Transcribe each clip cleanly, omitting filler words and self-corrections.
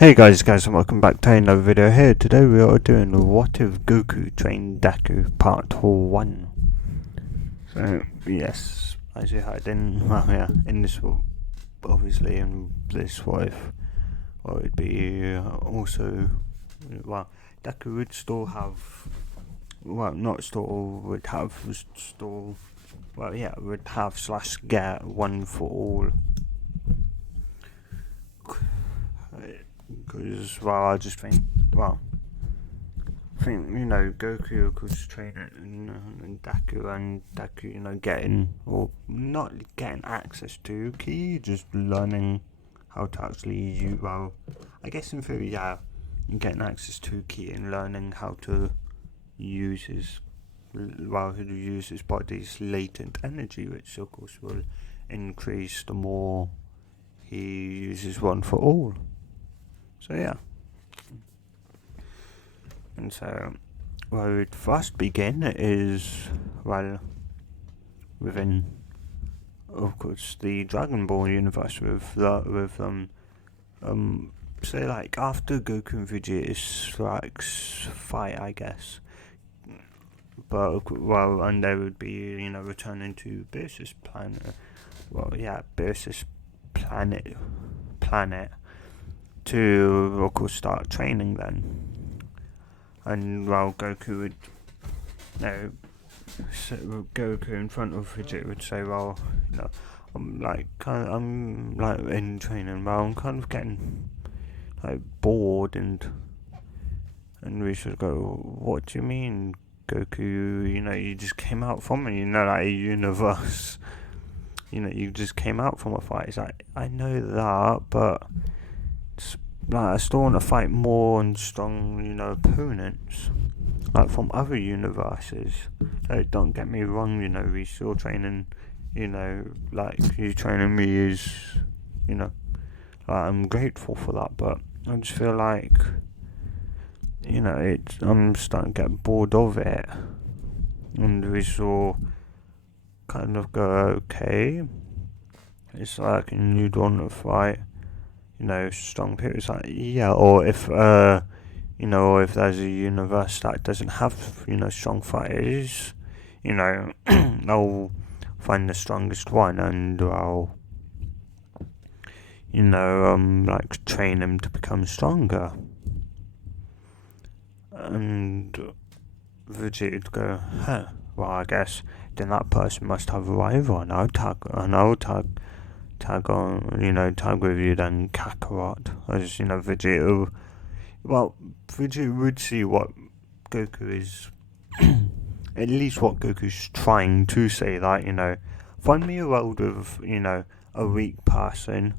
Hey guys, and welcome back to another video here. Today we are doing What If Goku Trained Deku Part 1. So, yes, as you heard in this, obviously, in this what if, well, it'd be also, well, Deku would still have, well, not still, would have, still, well, yeah, would have / get one for all. Because, well, I just think, Goku could train and Deku, getting, or not getting access to Ki, just learning how to actually use, well, I guess in theory, yeah, getting access to Ki and learning how to use his body's latent energy, which of course will increase the more he uses one for all. So yeah. And so, where we'd first begin is, well, within, of course, the Dragon Ball universe say like after Goku and Vegeta's fight, I guess. But, well, and they would be, returning to Beerus's planet. Well, yeah, Beerus's planet to, of course, start training then. And, well, Goku would, Goku in front of Vegeta would say, well, I'm in training, but I'm kind of getting bored, and we should go, what do you mean, Goku? You just came out from a universe. You just came out from a fight. It's like, I know that, but I still want to fight more and strong, opponents, from other universes. Don't get me wrong, we still training, you training me is, I'm grateful for that, but I just feel like, I'm starting to get bored of it, and we still kind of go, okay, it's like, and you'd want to fight, strong people. It's like, yeah, or if if there's a universe that doesn't have, strong fighters, I'll find the strongest one and I'll, train him to become stronger. And Vegeta would go, well, I guess then that person must have a rival, and I'll tag with you then, Kakarot. As Vegeta would see what Goku is, at least what Goku's trying to say, that, find me a world with, a weak person,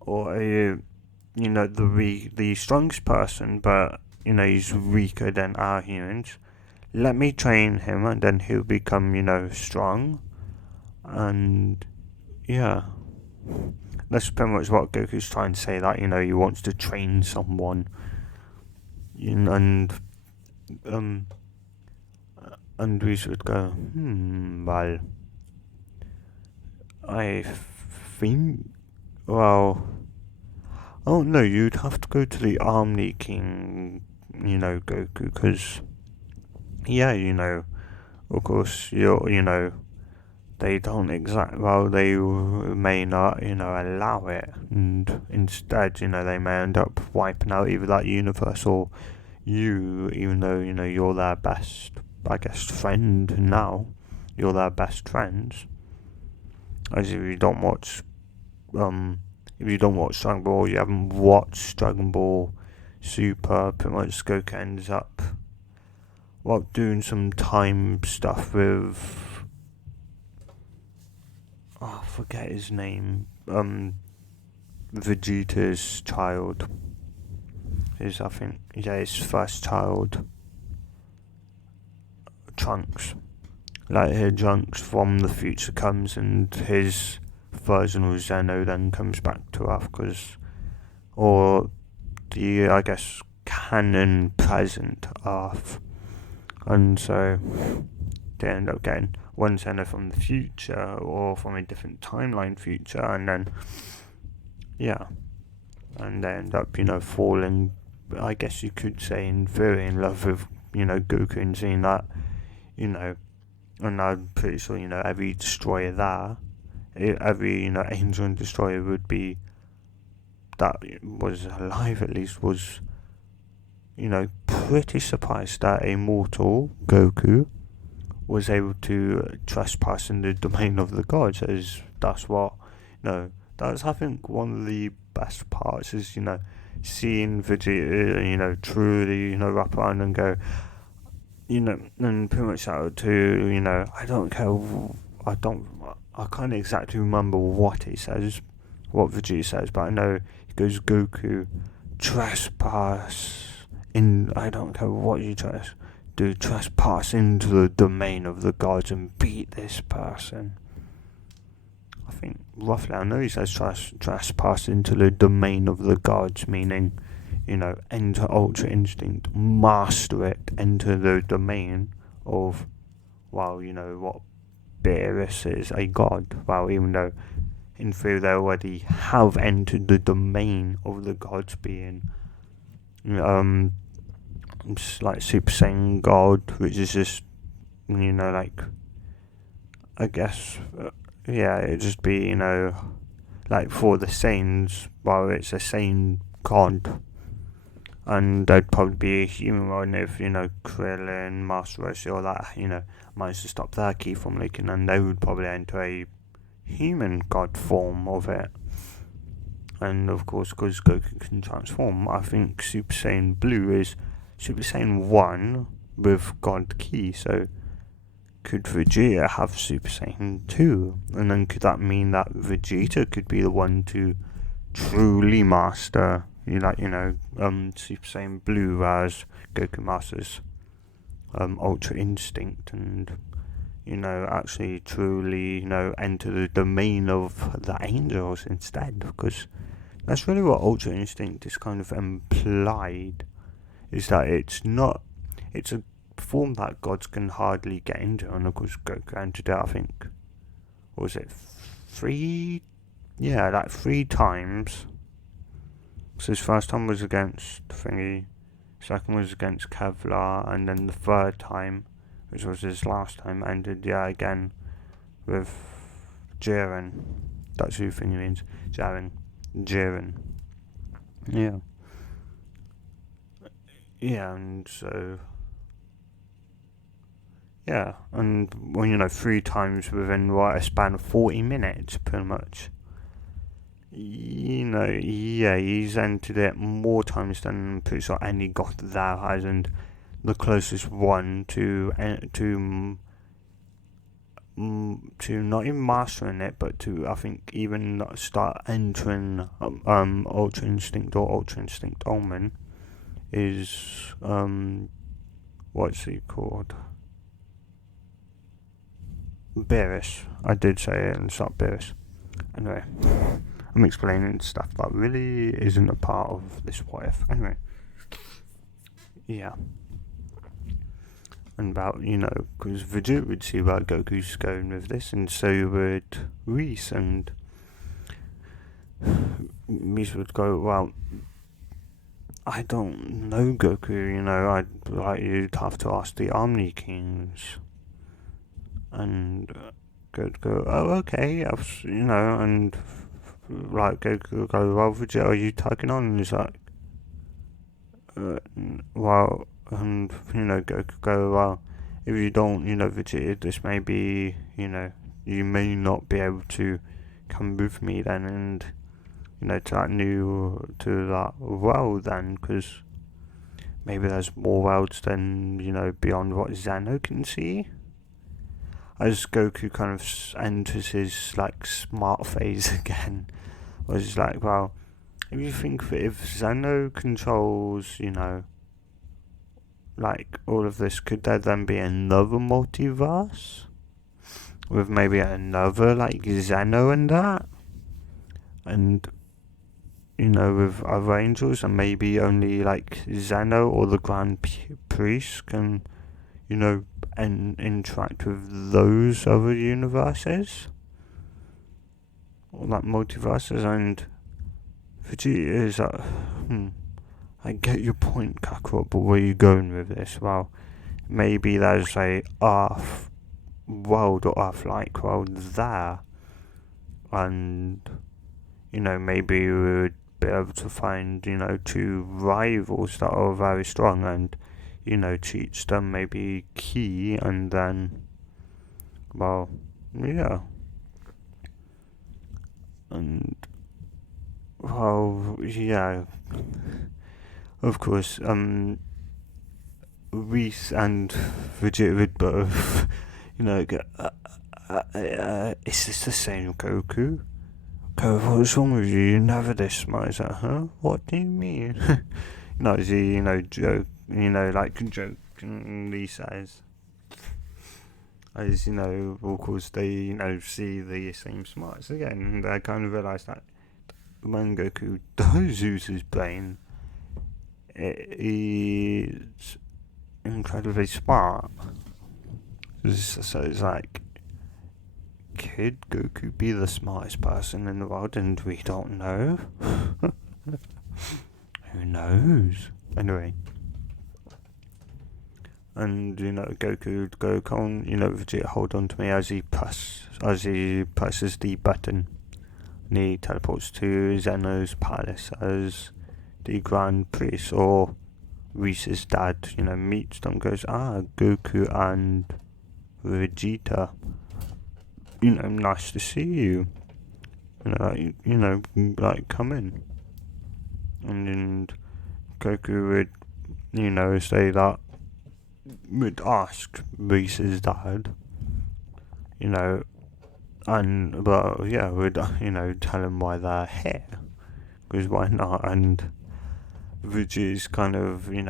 or the strongest person, but, he's weaker than our humans. Let me train him, and then he'll become, strong. And, yeah. That's pretty much what Goku's trying to say, that, he wants to train someone. And we should go, well, I think, well, oh no, you'd have to go to the Omni King, Goku, because, yeah, of course, they don't they may not, allow it, and instead, they may end up wiping out either that universe or you, even though, you're their best, I guess, friend now. You're their best friends. As if you don't watch, Dragon Ball, you haven't watched Dragon Ball Super, pretty much Goku ends up, doing some time stuff with, I forget his name, Vegeta's child. His first child, Trunks. Trunks from the future comes, and his version of Zeno then comes back to Earth, or the, I guess, canon present Earth. And so they end up getting one Zeno from the future, or from a different timeline future, and then, yeah. and they end up, falling, I guess you could say, in theory, in love with, Goku, and seeing that, you know, and I'm pretty sure, every destroyer there, every, angel and destroyer would be, that was alive at least, was, pretty surprised that a mortal, Goku, was able to trespass in the domain of the gods. As that's what, that's, I think, one of the best parts is, seeing Vegeta, truly, wrap around and go, and pretty much out to, I don't care, I don't, I can't exactly remember what he says, what Vegeta says, but I know he goes, Goku, trespass in, I don't care what you do, trespass into the domain of the gods and beat this person. I think roughly, I know he says trespass into the domain of the gods, meaning, enter Ultra Instinct, master it, enter the domain of, well, what Beerus is, a god. Well, even though in theory they already have entered the domain of the gods, being, like Super Saiyan God, which is just, like, I guess, yeah, it'd just be, like for the Saiyans, well, it's a Saiyan God, and they'd probably be a human one if, Krillin, Master Roshi, all that, managed to stop their ki from leaking, and they would probably enter a human God form of it. And of course, because Goku can transform, I think Super Saiyan Blue is Super Saiyan 1 with God Ki, so could Vegeta have Super Saiyan 2? And then could that mean that Vegeta could be the one to truly master, Super Saiyan Blue, as Goku masters Ultra Instinct, and, actually truly, enter the domain of the angels instead? Because that's really what Ultra Instinct is kind of implied, is that it's a form that gods can hardly get into, and of course Goku entered it, I think, what was it, 3 times. So his first time was against Thingy, second was against Kevlar, and then the third time, which was his last time, ended, again with Jiren. That's who Thingy means. Jiren. Yeah. Yeah, and so, yeah, and, well, 3 times within, a span of 40 minutes, pretty much. He's entered it more times than pretty sure any god there has, and the closest one to not even mastering it, but to, I think, even start entering Ultra Instinct or Ultra Instinct Omen is what's he called? Beerus. I did say it, and it's not Beerus. Anyway, I'm explaining stuff that really isn't a part of this what if. Anyway, yeah. And about, because Vegeta would see where Goku's going with this, and so would Whis, and Whis would go, well, I don't know, Goku, I'd like you'd have to ask the Omni Kings. And Goku go, oh, okay, and like Goku go, well, Vegeta, are you tagging on? And he's like, well, and, Goku go, well, if you don't, Vegeta, this may be, you may not be able to come with me then, and, to that world then, because maybe there's more worlds than, beyond what Zeno can see. As Goku kind of enters his, like, smart phase again, where he's like, well, if you think that if Zeno controls, like, all of this, could there then be another multiverse? With maybe another, like, Zeno and that? And, with other angels, and maybe only, like, Zeno or the Grand Priest can, and interact with those other universes, or like multiverses, and Vegeta is like, I get your point, Kakarot, but where are you going with this? Well, maybe there's a Earth world or Earth-like world there, and maybe we would be able to find two rivals that are very strong, and teach them maybe key, and then well, yeah, and well, yeah, of course, Reese and Vegeta would both, go, is this the same Goku? Goku, what's wrong with you? You're never this smart. Is that, huh? What do you mean? As he, joke, like jokingly says, as, of course they, see the same smarts again, and I kind of realise that when Goku does use his brain, he's incredibly smart. So it's like, could Goku be the smartest person in the world and we don't know? Who knows? Anyway. And Goku would go, come on, Vegeta, hold on to me as he presses the button. And he teleports to Zeno's palace as the Grand Priest, or Reese's dad, meets them, goes, Goku and Vegeta, nice to see you. Like come in. And Goku would, say that, would ask Reese's dad, but yeah, would, tell him why they're here. Because why not? And Vegeta's kind of, you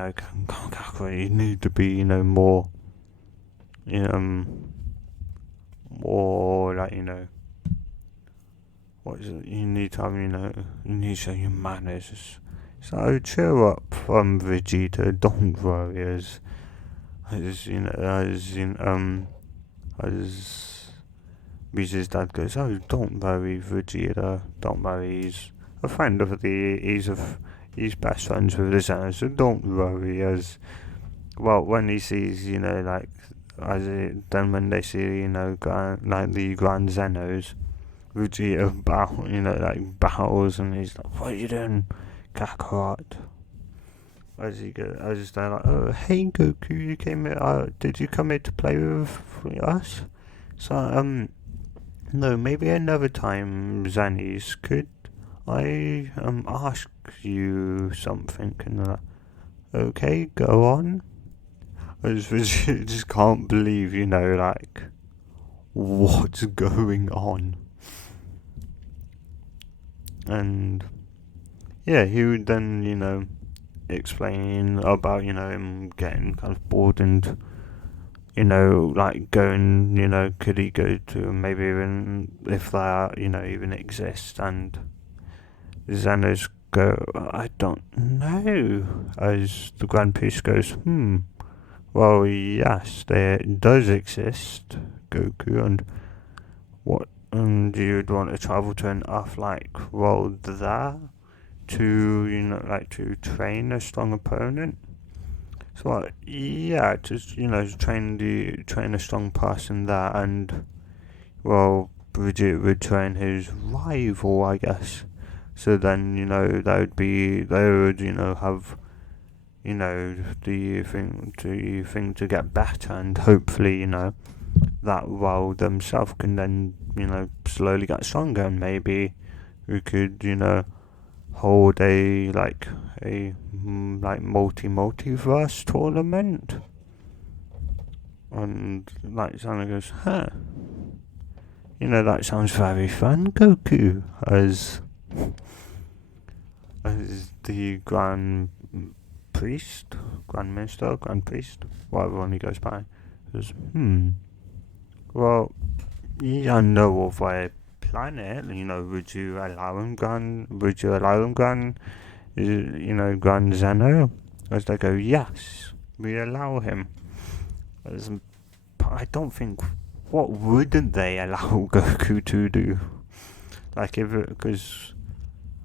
need to be, more, more like, what is it? You need to have, you need to show your manners. So cheer up, Vegeta. Don't worry, as Vegeta's dad goes, oh, don't worry, Vegeta. Don't worry. He's a friend of he's best friends with the Zenos, so don't worry. As well, when he sees, then when they see, the Grand Zenos, Vegeta bows, and he's like, what are you doing, Kakarot? As they're like, oh, hey Goku, you came here, did you come here to play with us? So, no, maybe another time, Zennies, could I, ask you something? And they're like, okay, go on. I just can't believe, what's going on. And yeah, he would then, explain about, him getting kind of bored and, going, could he go to maybe even if they, even exist, and Xanos go, I don't know, as the Grand Priest goes, well, yes, there does exist, Goku, and what, and you'd want to travel to an Earth-like world there to, to train a strong opponent? So, yeah, just, train a strong person there, and, well, Bridget would train his rival, I guess. So then, they would, have, the thing to get better, and hopefully, that world themselves can then, slowly get stronger, and maybe we could, hold a multiverse tournament. And Sana goes, huh, that sounds very fun, Goku, as the Grand Priest, Grand Minister, Grand Priest, whatever one he goes by, goes, well, I know of a planet, would you allow him, Grand Zeno? As they go, yes, we allow him. I don't think, what wouldn't they allow Goku to do? Because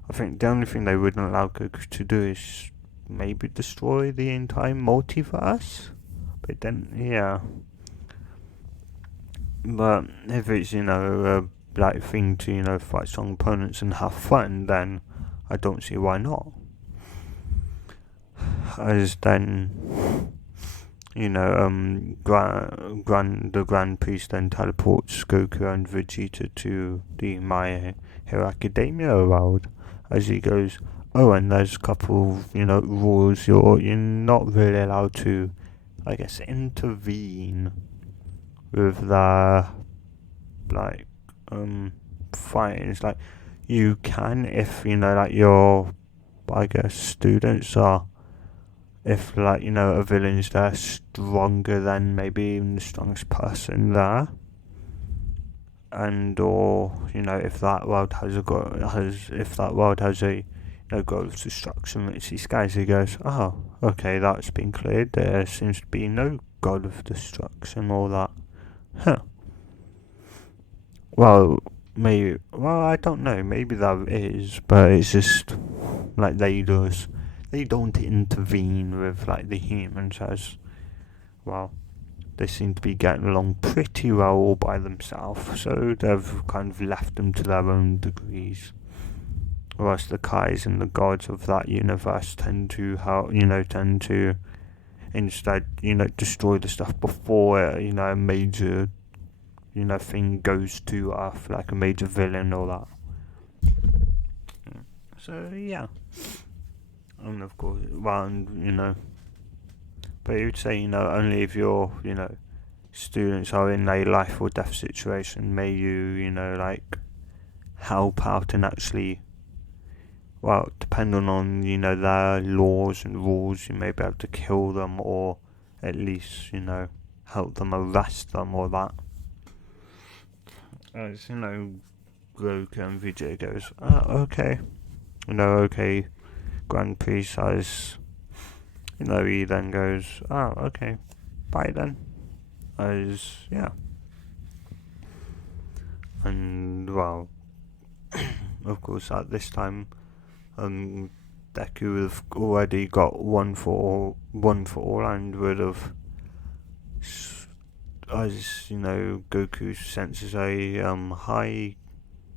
I think the only thing they wouldn't allow Goku to do is maybe destroy the entire multiverse. But then, yeah. But if it's, a like thing to, fight strong opponents and have fun, then I don't see why not. As then, the Grand Priest then teleports Goku and Vegeta to the My Hero Academia world. As he goes, oh, and there's a couple, rules. You're not really allowed to, I guess, intervene with the like fighting. It's like you can if like your, I guess, students are, if like a villain's there stronger than maybe even the strongest person there, and or if that world has a goal of destruction, which he scans, he goes, oh, okay, that's been cleared. There seems to be no god of destruction or that. Huh. Well, maybe. Well, I don't know. Maybe that is, but it's just like they don't intervene with like the humans, as well. They seem to be getting along pretty well all by themselves, so they've kind of left them to their own degrees. Whereas the Kais and the gods of that universe tend to instead, destroy the stuff before a major, thing goes to Earth, like a major villain or that. So yeah, and of course, well, and, but you would say, only if your, students are in a life or death situation, may you, like, help out and actually, well, depending on, their laws and rules, you may be able to kill them or at least, help them arrest them or that. As, Goku and Vegeta goes, okay. Okay, Grand Priest says, he then goes, okay, bye then. As, yeah. And, well, of course, at this time, Deku would have already got one for all, and would have, as Goku senses a high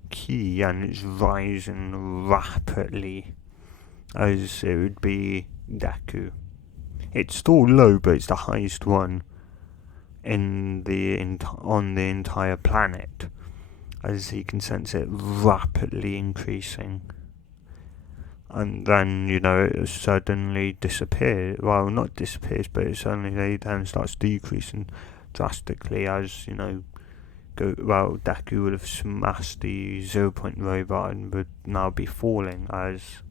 ki, and it's rising rapidly, as it would be Deku. It's still low, but it's the highest one on the entire planet, as he can sense it rapidly increasing. And then, it suddenly disappears. Well, not disappears, but it suddenly then starts decreasing drastically as, Deku would have smashed the 0 point robot and would now be falling as,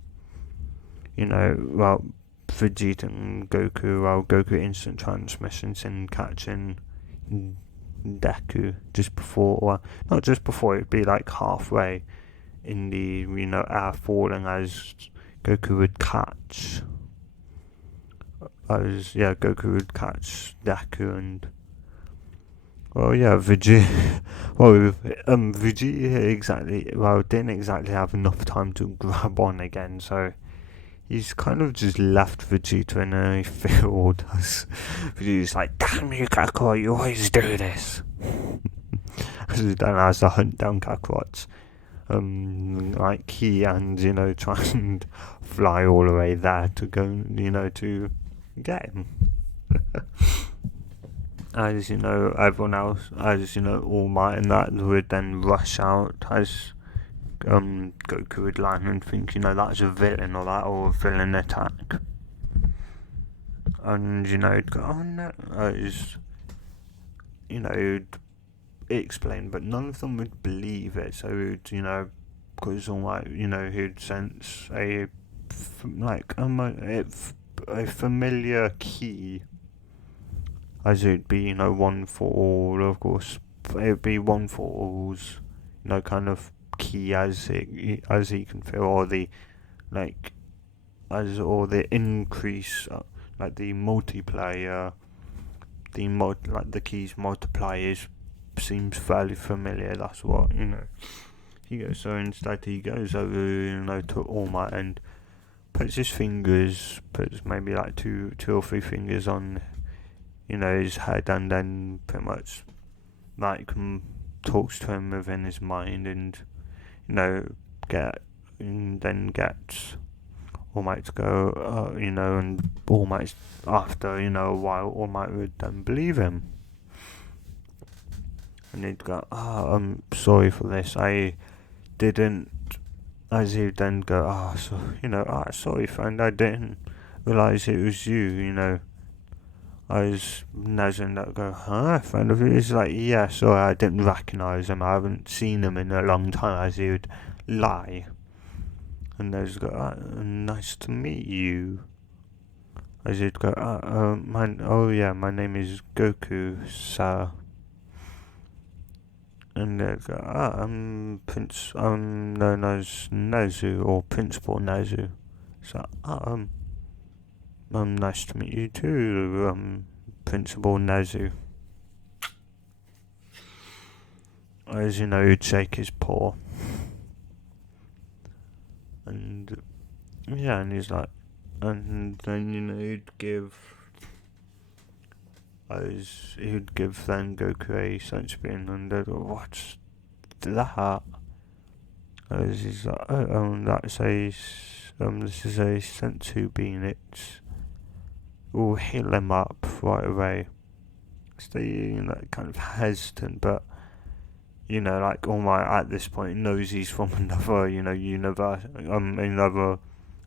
Vegeta and Goku, Goku instant transmissions and catching Deku just before, well, not just before, it'd be like halfway in the, air falling, as Goku would catch, Goku would catch Deku and, Vegeta, Vegeta didn't exactly have enough time to grab on again, so he's kind of just left Vegeta in a field. Vegeta's like, damn you, Kakarot, you always do this. Because he then has to hunt down Kakarot's like key and, try and fly all the way there to go, to get him. As, everyone else, as, All Might and that would then rush out as Goku would land and think, that's a villain or that, or a villain attack. And, it'd go, oh no, it'd explain, but none of them would believe it, so it'd, because All Might, he'd sense a familiar key, as it'd be, one for all, of course, it'd be one for all's, kind of key as he can feel, or the increase, like the multiplayer, the keys multipliers seems fairly familiar. That's what So instead he goes over, to All Might and puts maybe like two or three fingers on, his head, and then pretty much like talks to him within his mind, and you know get and then gets All Might to go, and All Might after a while, All Might would then believe him, and he'd go, I'm sorry for this, I didn't. As he would then go, so sorry friend, I didn't realise it was you, I was Nazin that go, huh, friend of yours? He's like, yeah, sorry, I didn't recognise him, I haven't seen him in a long time, as he would lie. And Nez go, nice to meet you. As he'd go, my name is Goku, sir. And they'd go, I'm known as Nezu, or Principal Nezu. So, nice to meet you too, Principal Nezu. As he'd shake his paw. And, yeah, and he's like, and then, he'd give then Goku a sunscreen, and they'd go, what's that? As he's like, this is a sensu bean, will heal him up right away. So kind of hesitant, but like All Might at this point knows he's from another, universe, another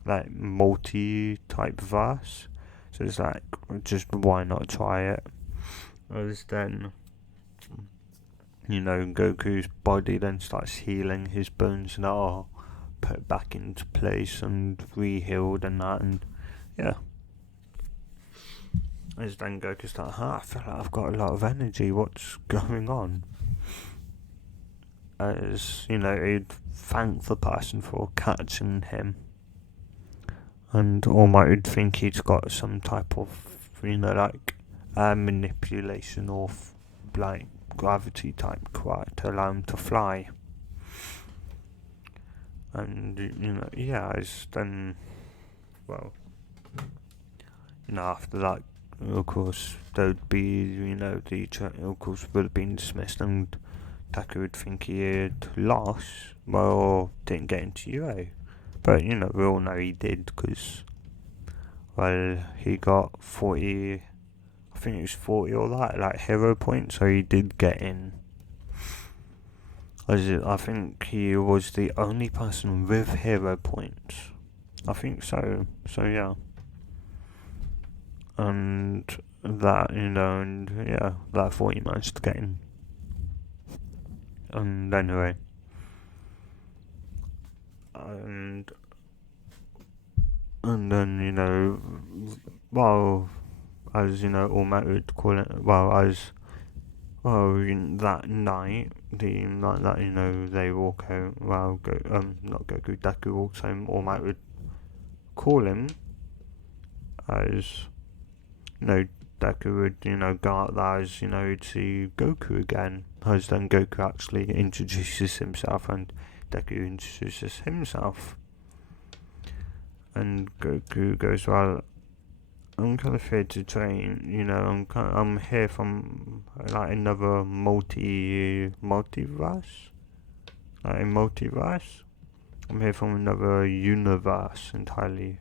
like multi-type verse. So it's like, just why not try it? As then, Goku's body then starts healing, his bones now are put back into place and re-healed and that, and yeah. As then Goku's like, I feel like I've got a lot of energy, what's going on? As, he'd thank the person for catching him. And All Might would think he's got some type of, manipulation or like gravity type quite to allow him to fly. And it's then, well, after that, of course, there'd be, the of course would have been dismissed, and Deku would think he had lost, well, didn't get into UA. But, we all know he did, because, well, he got 40, I think it was 40 or that, like, hero points, so he did get in. I think he was the only person with hero points. I think so. So, yeah. And that, that's what he managed to get in. And anyway. And then, as All Might would call it, that night, the night that they walk home, not Goku, Deku walks home, All Might would call him, as Deku would go out there, as he'd see Goku again, as then Goku actually introduces himself, and Deku introduces himself. And Goku goes, well, I'm kind of here to train, I'm here from like another multiverse, like a multiverse. I'm here from another universe entirely.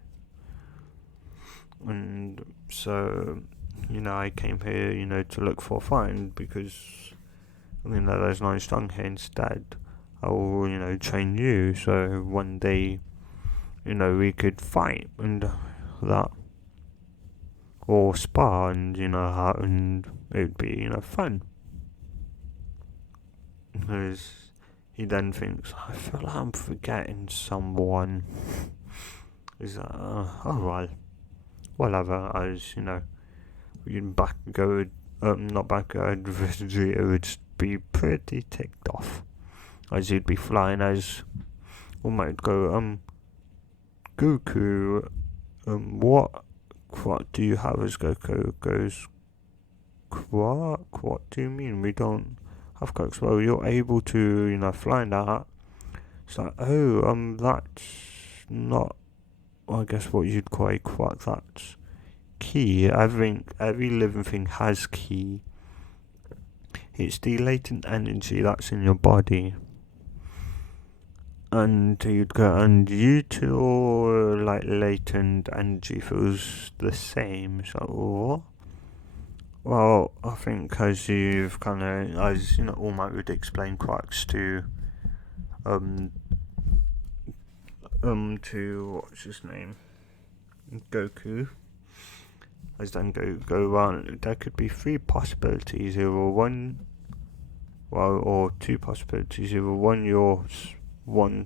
And so, I came here, to look for a fight, because, there's no strong here. Instead, I will, train you, so one day, we could fight, and that, or spar, and, and it would be, fun. Because he then thinks, I feel like I'm forgetting someone. He's like, oh well, whatever, as, Vegeta would be pretty ticked off, as he'd be flying, as All Might go, Goku, what do you have? As Goku goes, what do you mean we don't have cloaks? Well, you're able to, fly that, It's like, oh, that's not, I guess, what you'd call a quirk. That's key. I think every living thing has key. It's the latent energy that's in your body. And you'd go, and you two, like, latent energy feels the same. So, what? Well, I think as you've kind of, as you know, All Might would explain quirks um, what's his name? Goku. As then go on, there could be three possibilities. Either one, well, or two possibilities. Either one, you're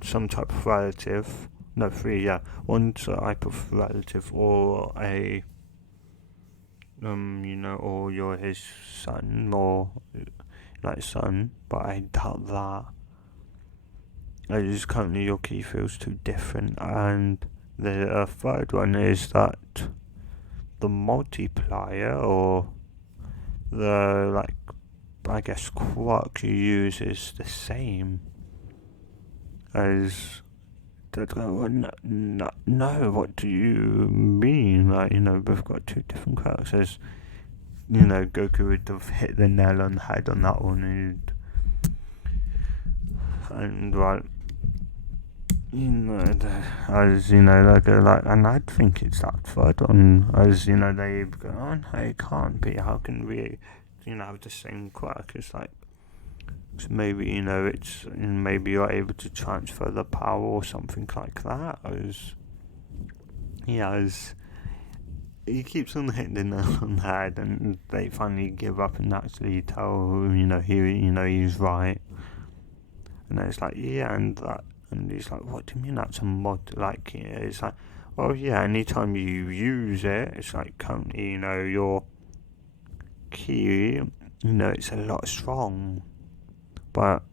some type of relative. No, three, yeah. One type of relative, or or you're his son, or like son. But I doubt that. As currently your key feels too different, and the third one is that the multiplier, or the, like, I guess, quirk you use is the same as no, what do you mean? Like, we've got two different quirks. As Goku would have hit the nail on the head on that one, and right, as they go like, and I'd think it's that third one, as they go, oh no, it can't be. How can we, have the same quirk? It's like, so maybe maybe you're able to transfer the power or something like that. As he keeps on hitting the nail on the head, and they finally give up and actually tell he's right. And then it's like, yeah, and he's like, what do you mean that's a mod? Like, it's like, well, yeah, anytime you use it, it's like currently, your key, it's a lot strong. But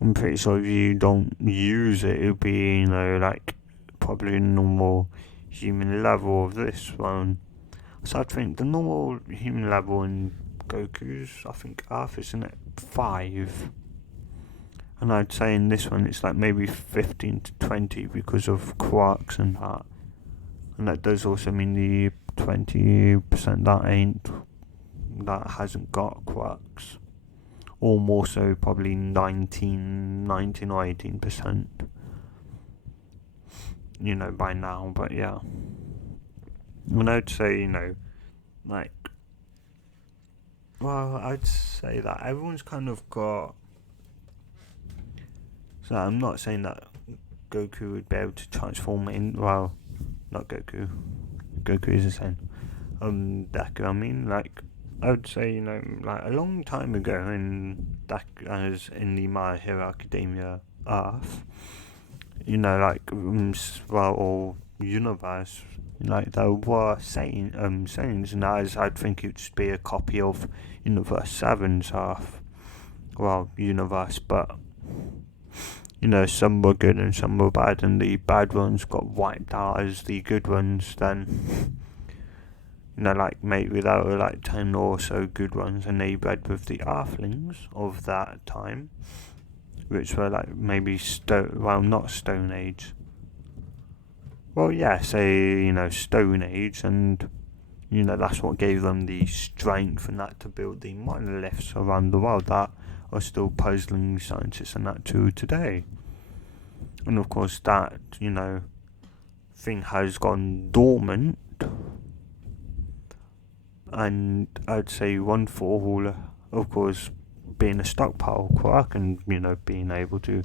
I'm pretty sure if you don't use it, it'll be, like, probably normal human level of this one. So I think the normal human level in Goku's, I think Earth, isn't it 5? And I'd say in this one it's like maybe 15 to 20 because of quarks and that. And that does also mean the 20% that hasn't got quarks. Or more so, probably 19 or 18%. By now, but yeah. And I'd say, like, well, I'd say that everyone's kind of got. So I'm not saying that Goku would be able to transform in. Well, not Goku. Goku is insane. Deku. I mean, like, I would say, like a long time ago in as in the My Hero Academia Earth, like, or universe, like, there were Saiyans, and I'd think it would just be a copy of Universe 7's Earth, universe, but some were good and some were bad, and the bad ones got wiped out as the good ones then, like, maybe there were like 10 or so good ones, and they bred with the Earthlings of that time, which were like maybe not Stone Age. Well, yeah, say, Stone Age, and, that's what gave them the strength and that to build the monoliths around the world that are still puzzling scientists and that to today. And of course that, thing has gone dormant, and I'd say one for all, of course, being a stockpile quirk and, being able to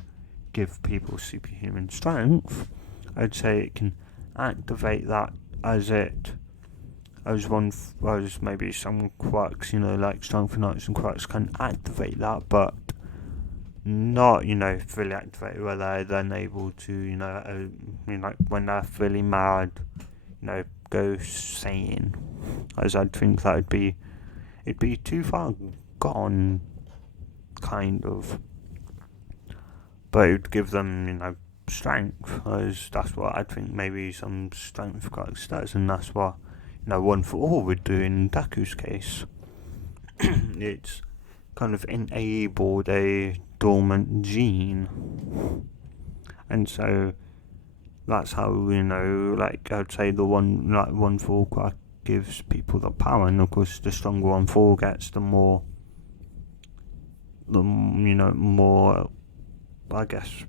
give people superhuman strength, I'd say it can activate that as maybe some quirks, like strength and arts and quirks can activate that, but not, fully activate, where they're then able to, like, when they're fully mad, go Saiyan. As I'd think that it'd be too far gone, kind of. But it would give them, strength, as that's what I'd think maybe some strength quirks does, and that's what, One for All would do in Deku's case. It's kind of enabled a dormant gene. And so that's how, like I'd say the one full crack gives people the power, and of course the stronger one full gets, the more, more, I guess,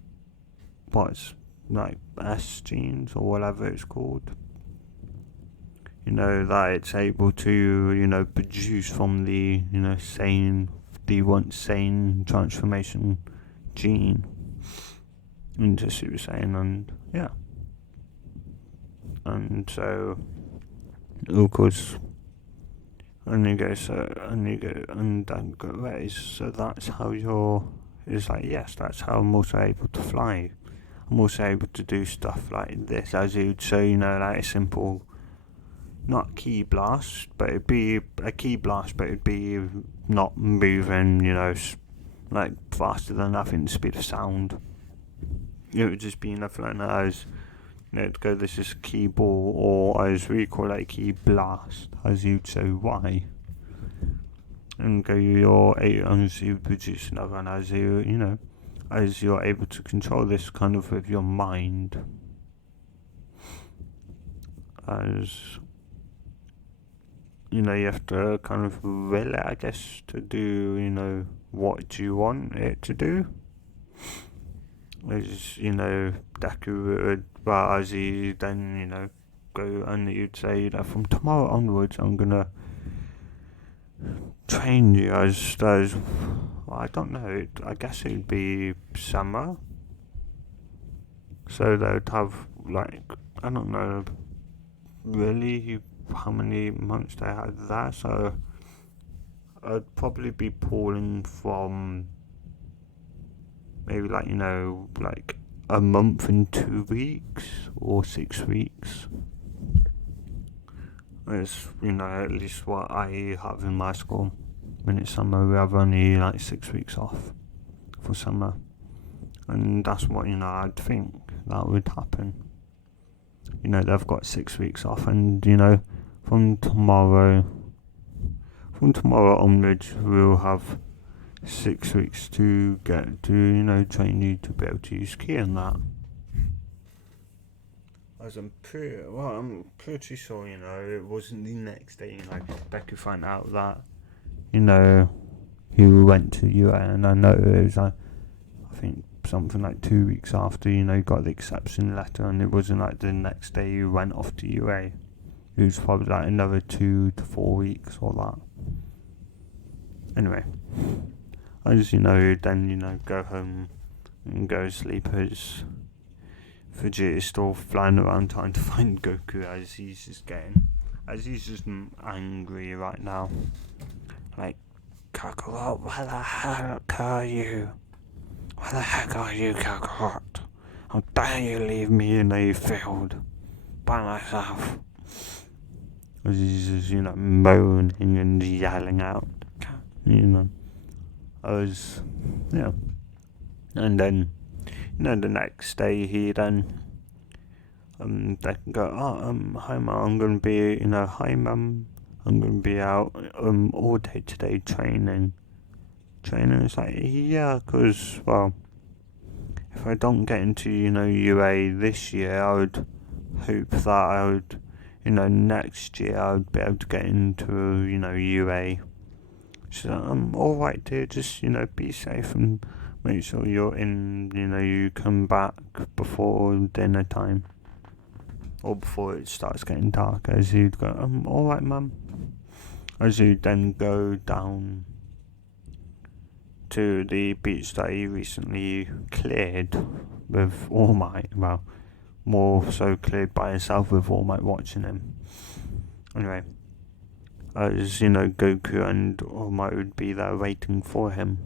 what's like S genes or whatever it's called. That it's able to, produce from the, the once sane transformation gene into Super Saiyan, and yeah. And so, of course, and you go, and then go, right, so that's how it's like, yes, that's how I'm also able to fly. I'm also able to do stuff like this, as you'd say, like a simple, not key blast, but it'd be a key blast, but it'd be not moving, like faster than nothing, the speed of sound. It would just be nothing like that, as to go, this is a key ball, or as we call it, a key blast, as you'd say, why? And go, as you produce another, and as as you're able to control this kind of with your mind, as you have to kind of will it, I guess, to do, what you want it to do. As, Deku would, well, as he then, go, and you'd say, from tomorrow onwards, I'm gonna train you as, well, I don't know, I guess it'd be summer. So they'd have, like, I don't know, really, how many months they had there, so I'd probably be pulling from maybe like a month and 2 weeks or 6 weeks. It's at least what I have in my school. When it's summer, we have only like 6 weeks off for summer, and that's what I'd think that would happen. They've got 6 weeks off, and from tomorrow onwards, we'll have 6 weeks to get to train you to be able to use ki and that. As I'm pretty sure it wasn't the next day Deku found out that he went to UA, and I know it was I think something like 2 weeks after he got the acceptance letter, and it wasn't like the next day he went off to UA. It was probably like another 2 to 4 weeks or that. Anyway, I just then go home and go sleep, as Vegeta is still flying around trying to find Goku, as he's just angry right now. Like, Kakarot, where the heck are you? Where the heck are you, Kakarot? How dare you leave me in a field by myself? As he's just, moaning and yelling out. Yeah. And then, the next day he then, they can go, hi mum, I'm gonna be, hi mum, I'm gonna be out, all day today training. It's like, yeah, cause, well, if I don't get into, UA this year, I would hope that I would, next year I would be able to get into, UA. So, alright dear, just, be safe and make sure you're in, you come back before dinner time. Or before it starts getting dark, as you'd go, alright mum. As you then go down to the beach that he recently cleared with All Might. Well, more so cleared by himself with All Might watching him. Anyway, as Goku and All Might would be there waiting for him.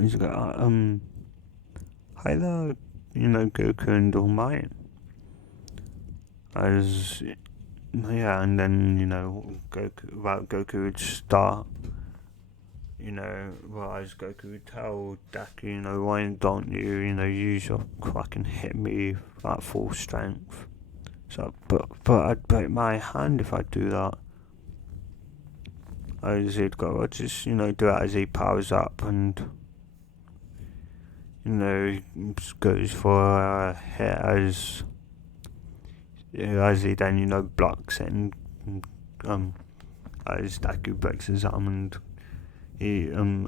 He's like, hi there, Goku and All Might. As, yeah, and then, Goku would start, as Goku would tell Deku, why don't you, use your crack and hit me at full strength. So, but I'd break my hand if I do that. As he'd go, I'll just, do it as he powers up, and, goes for a hit as he then, blocks it and, as Deku breaks his arm and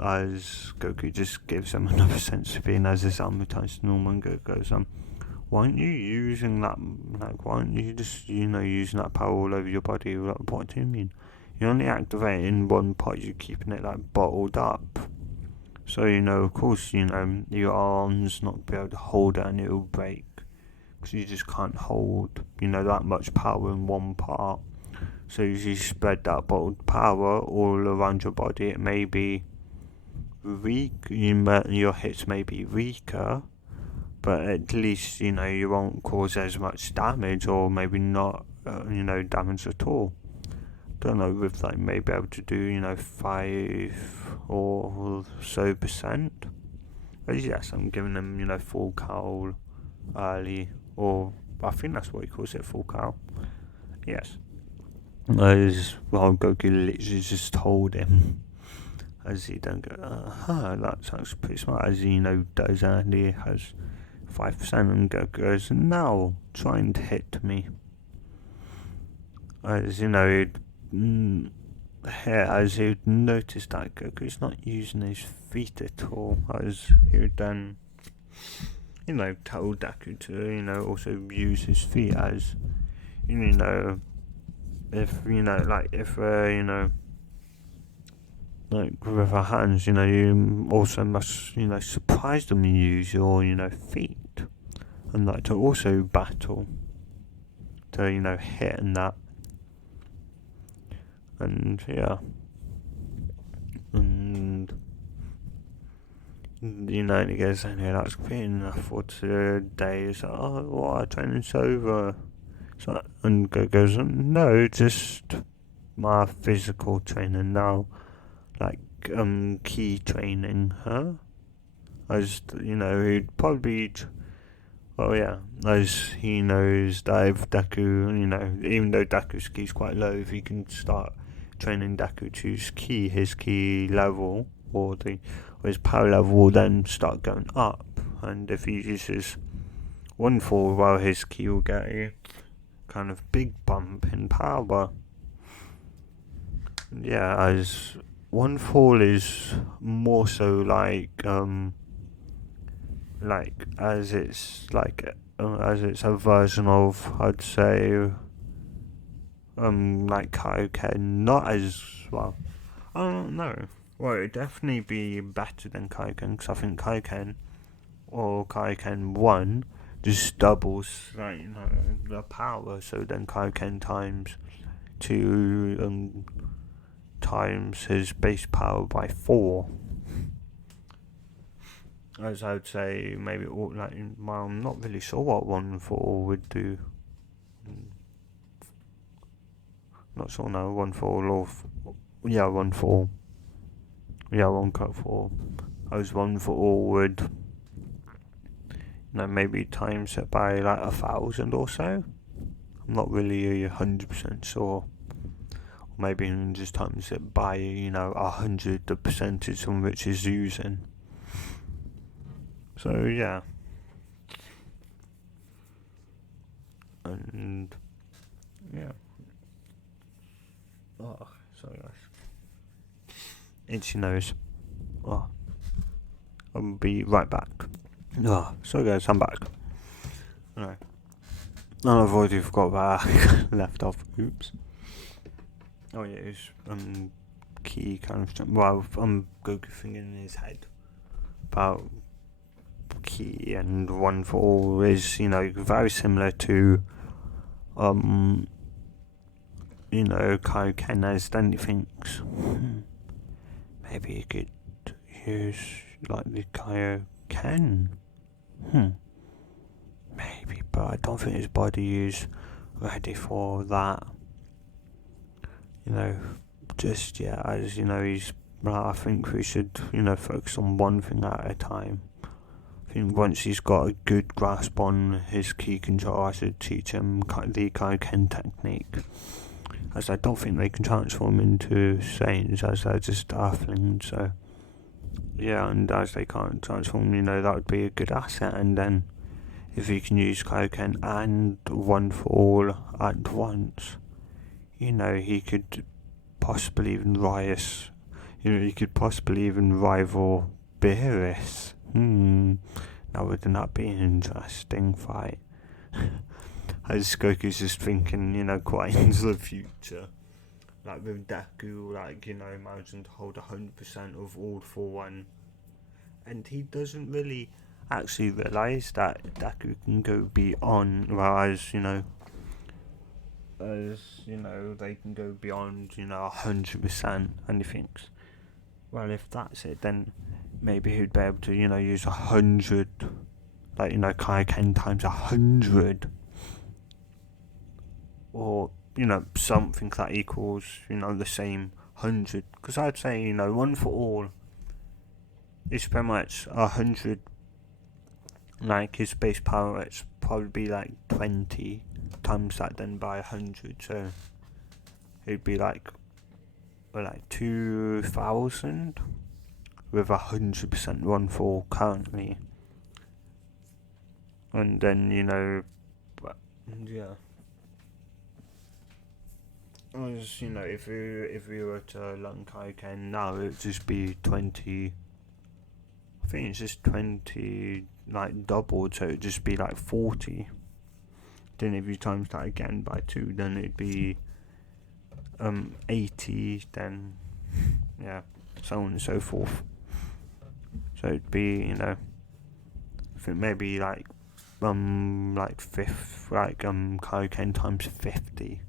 as Goku just gives him another sense of being as his arm returns to normal and goes, why aren't you using that, why aren't you just, using that power all over your body? What do you mean? You're only activating one part, you're keeping it, bottled up. So, of course, your arm's not be able to hold it and it'll break. Because you just can't hold, that much power in one part. So as you spread that bottled power all around your body, it may be weak, your hits may be weaker, but at least, you won't cause as much damage, or maybe not, damage at all. Don't know if they may be able to do, 5 or so percent. But yes, I'm giving them, full cowl early, or I think that's what he calls it, full cowl. Yes. As Goku literally just told him, as he then go, that sounds pretty smart, as he, does, and he has 5%, and Goku goes, now try and hit me. As as he'd noticed that Goku's not using his feet at all, as he would then, tell Deku to, also use his feet, as, if, with our hands, you also must, surprise them and use your, feet, and to also battle, to, hit and that. And yeah, and and he goes, anyway, that's been enough for today. He's like, our training's over. So, and goes, no, just my physical training now, key training, huh? As he'd probably. As he knows that if Deku, even though Deku's key's quite low, if he can start training Deku to his key level, or his power level will then start going up, and if he uses one fall, well, his key will get a kind of big bump in power. Yeah, as one fall is more so as it's a version of, I'd say, Kaioken, not as well. I don't know. Well, it'd definitely be better than Kaioken, because I think Kaioken or Kaioken 1 just doubles the power. So then Kaioken times 2 times his base power by 4. As I would say, maybe I'm not really sure what 1-4 would do. Not sure now. 1-4 or 1-4. Yeah, 1-4. As 1-4 would, maybe times it by 1,000 or so. I'm not really 100% sure. Or maybe just times it by 100, the percentage from which is using. So yeah, and yeah. Oh, sorry guys. Itchy nose. Oh, I'll be right back. Oh, sorry guys, I'm back. Alright. I've already forgot what I left off. Oops. Oh yeah, it's key kind of. Goku thing in his head about key, and 1-4 is very similar to Kaioken, as then he thinks maybe he could use the Kaioken, maybe, but I don't think his body is ready for that, just yet, as he's I think we should focus on one thing at a time. I think once he's got a good grasp on his key control, I should teach him the Kaioken technique, as I don't think they can transform into Saiyans, as they're just Earthlings. So Yeah, and as they can't transform, that would be a good asset. And then if you can use Kaioken and One for All at once, he could possibly even rise. He could possibly even rival Beerus. Now wouldn't that be an interesting fight? As Goku's just thinking, quite into the future. Like with Deku, managing to hold 100% of all for one. And he doesn't really actually realise that Deku can go beyond, whereas, they can go beyond, 100%. And he thinks, well, if that's it, then maybe he'd be able to, use 100, Kaioken times 100. Or, something that equals, the same 100. Because I'd say, One for All is pretty much 100. Like, his base power, it's probably be like 20 times that then by 100. So, it'd be like 2,000 with 100% One for All currently. And then, yeah. As if we were to learn Kaioken now, it'd just be 20. I think it's just 20, doubled, so it'd just be 40. Then if you times that again by 2, then it'd be 80. Then yeah, so on and so forth. So it'd be I think maybe Kaioken times 50.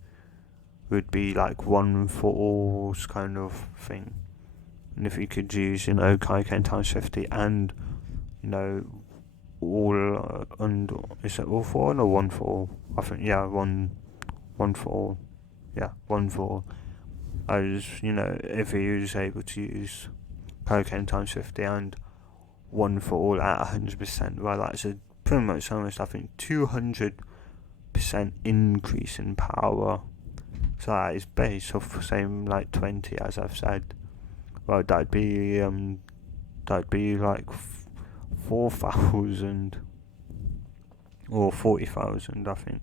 Would be One for All's kind of thing. And if you could use, Kaioken times 50 and, all, and is it all for all or One for All? I think, yeah, one for all. Yeah, One for All. As, if he was able to use Kaioken times 50 and One for All at 100%, well, that's pretty much almost, I think, 200% increase in power. So that is base of the same 20 as I've said. Well, that'd be 4,000 or 40,000, I think.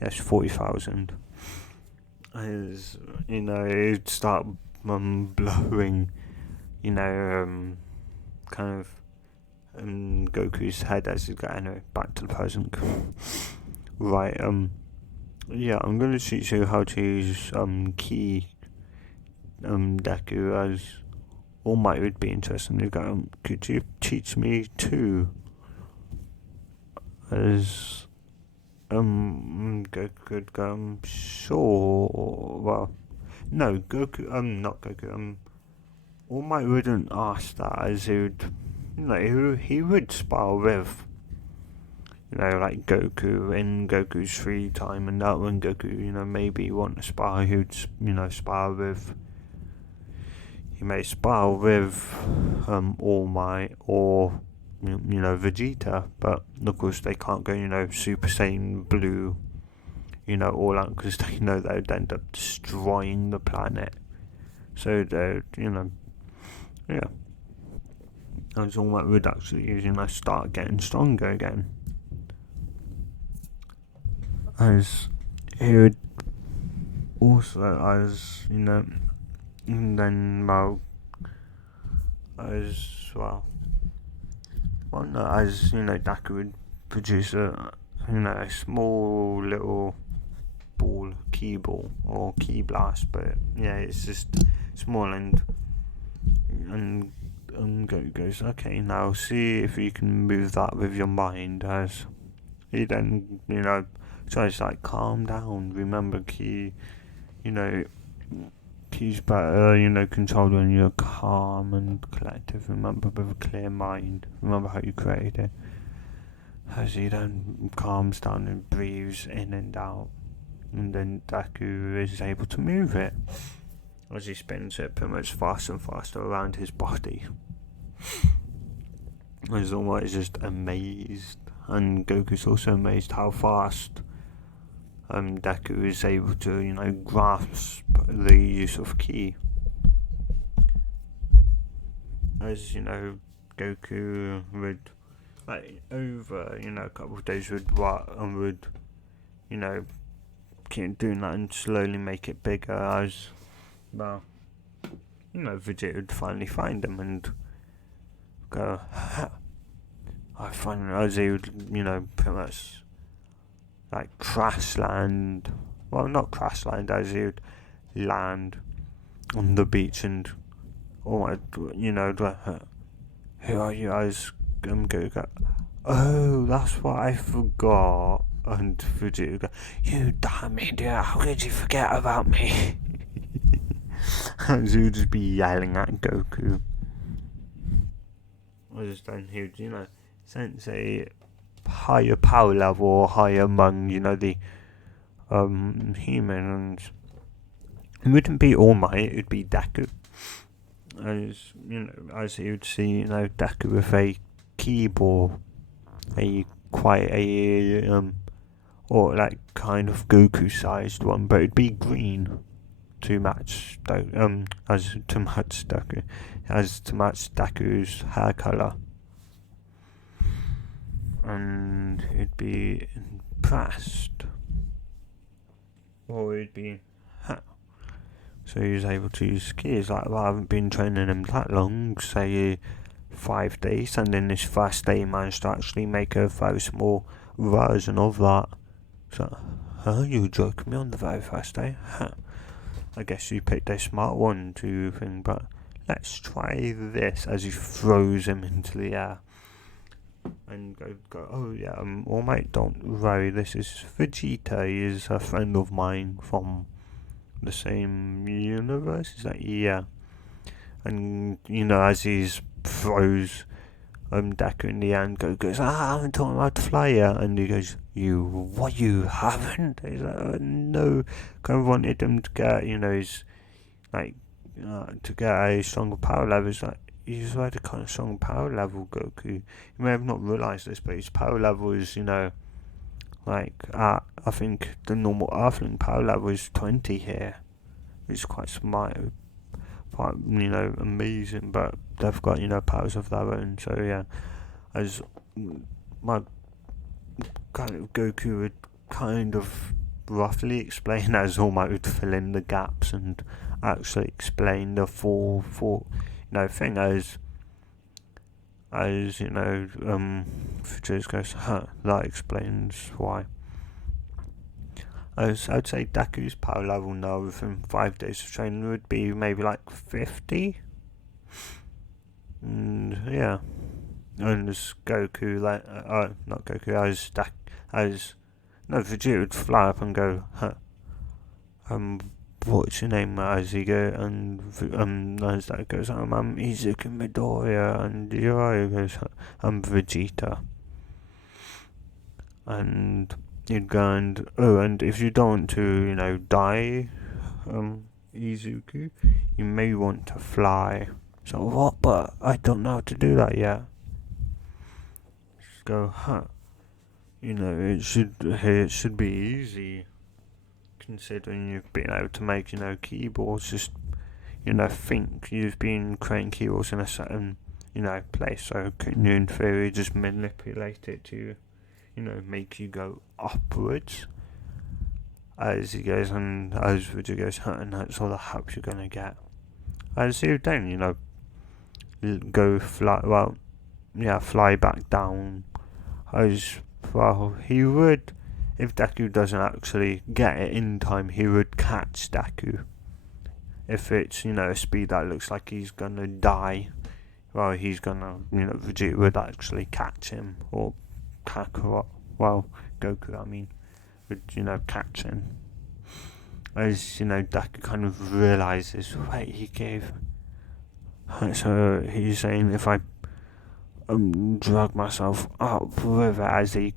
Yes, 40,000. As it'd start blowing, kind of Goku's head as he's getting back to the present. Right. Yeah, I'm going to teach you how to use Ki Deku, as All Might would be interesting. Could you teach me too? As Goku could go, sure. Well, no, Goku, not Goku, All Might wouldn't ask that, as he would spar with Goku in Goku's free time, and that when Goku, maybe want to spar, he would, spar with. He may spar with All Might or Vegeta, but of course they can't go Super Saiyan Blue, all out, because they know they would end up destroying the planet. So they, yeah. As All Might would actually use, start getting stronger again. As he would also, as and then as no, as Deku would produce a small little ball, key ball or key blast, but yeah, it's just small, and Goku goes, okay, now see if you can move that with your mind. As he then tries calm down, remember Ki, Ki's better, controlled when you're calm and collective, remember, with a clear mind, remember how you created it. As he then calms down and breathes in and out, and then Deku is able to move it, as he spins it pretty much faster and faster around his body. As All Might is just amazed, and Goku's also amazed how fast Deku is able to, grasp the use of Ki. as, Goku would, like, over, a couple of days would, you know, keep doing that and slowly make it bigger as, well, Vegeta would finally find him and go, ha, I find as he would, pretty much, like, crash land, well, not crash land, as he would land on the beach and, who are you guys, Goku? Oh, that's what I forgot. And Vegeta would go, you damn idiot, how could you forget about me? And he would just be yelling at Goku. Or just then he would, sense a higher power level or higher among, the humans. It wouldn't be All Might, it would be Deku. As you would see, Deku with a keyboard, or like kind of Goku-sized one, but it'd be green to match Deku's hair color, and it'd be impressed, or it'd be. So he was able to use skills like, well, I haven't been training him that long, say 5 days, and in this first day he managed to actually make a very small version of that. So, you joking me on the very first day? I guess you picked a smart one to think, but let's try this, as he throws him into the air. And go, oh yeah, All Might, don't worry, this is Vegeta, he is a friend of mine from the same universe. Is that, yeah? And as he throws Deku in the end, goes, I haven't taught him how to fly yet. And he goes, you haven't? He's like, no, kind of wanted him to get, his, like, to get a stronger power level. He's like, he's at a kind of strong power level, Goku. You may have not realised this, but his power level is, like, I think the normal Earthling power level is 20 here. It's quite smart, quite, amazing, but they've got, powers of their own. So, yeah, as my kind of Goku would kind of roughly explain, as All Might would fill in the gaps and actually explain the full thing, as Vegeta goes, that explains why. I'd say Deku's power level now within 5 days of training would be maybe like 50. And yeah. And as Goku, not Goku, Vegeta would fly up and go, what's your name? As he go, and as that goes, I'm Izuku Midoriya, and Jiraiya goes, I'm Vegeta. And you'd go and if you don't want to, die, Izuku, you may want to fly. So what? But I don't know how to do that yet. Just go, it should be easy, considering you've been able to make, keyboards. Just, think you've been creating keyboards in a certain, place. So can you, in theory, just manipulate it to, make you go upwards as he goes, and as Vegeta goes, and that's all the help you're gonna get. As you then, go fly back down. As well, he would, if Deku doesn't actually get it in time, he would catch Deku. If it's, a speed that looks like he's gonna die, well, he's gonna, Vegeta would actually catch him, or Goku, would, catch him. As, Deku kind of realises, wait, he gave. So he's saying, if I drag myself up with it, as he,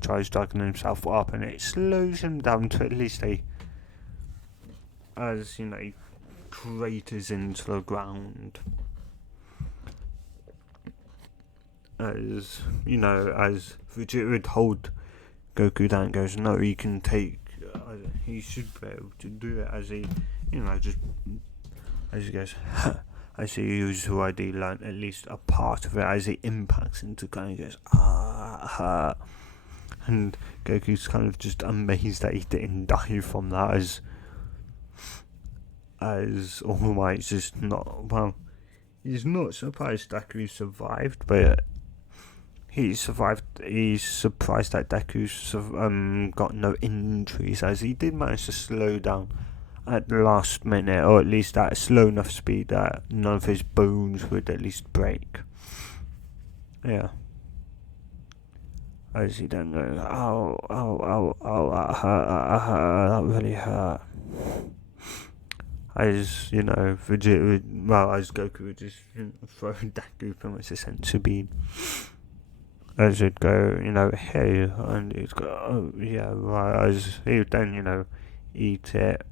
tries dragging himself up, and it slows him down to at least he craters into the ground. As Vegeta would hold Goku down and goes, no, he can take, he should be able to do it, as he, as he goes, as he's already learned at least a part of it, as it impacts into kind of goes, and Goku's kind of just amazed that he didn't die from that, as All Might's just not, well, he's not surprised Deku survived, but he's survived. He's surprised that Deku's got no injuries, as he did manage to slow down at the last minute, or at least at a slow enough speed that none of his bones would at least break. Yeah. As he then goes, that hurt, that really hurt. As, Vegeta, as Goku would just throw Deku pretty much a sensu bean. As he'd go, hey, and he'd go, oh, yeah, right, as he would then, eat it,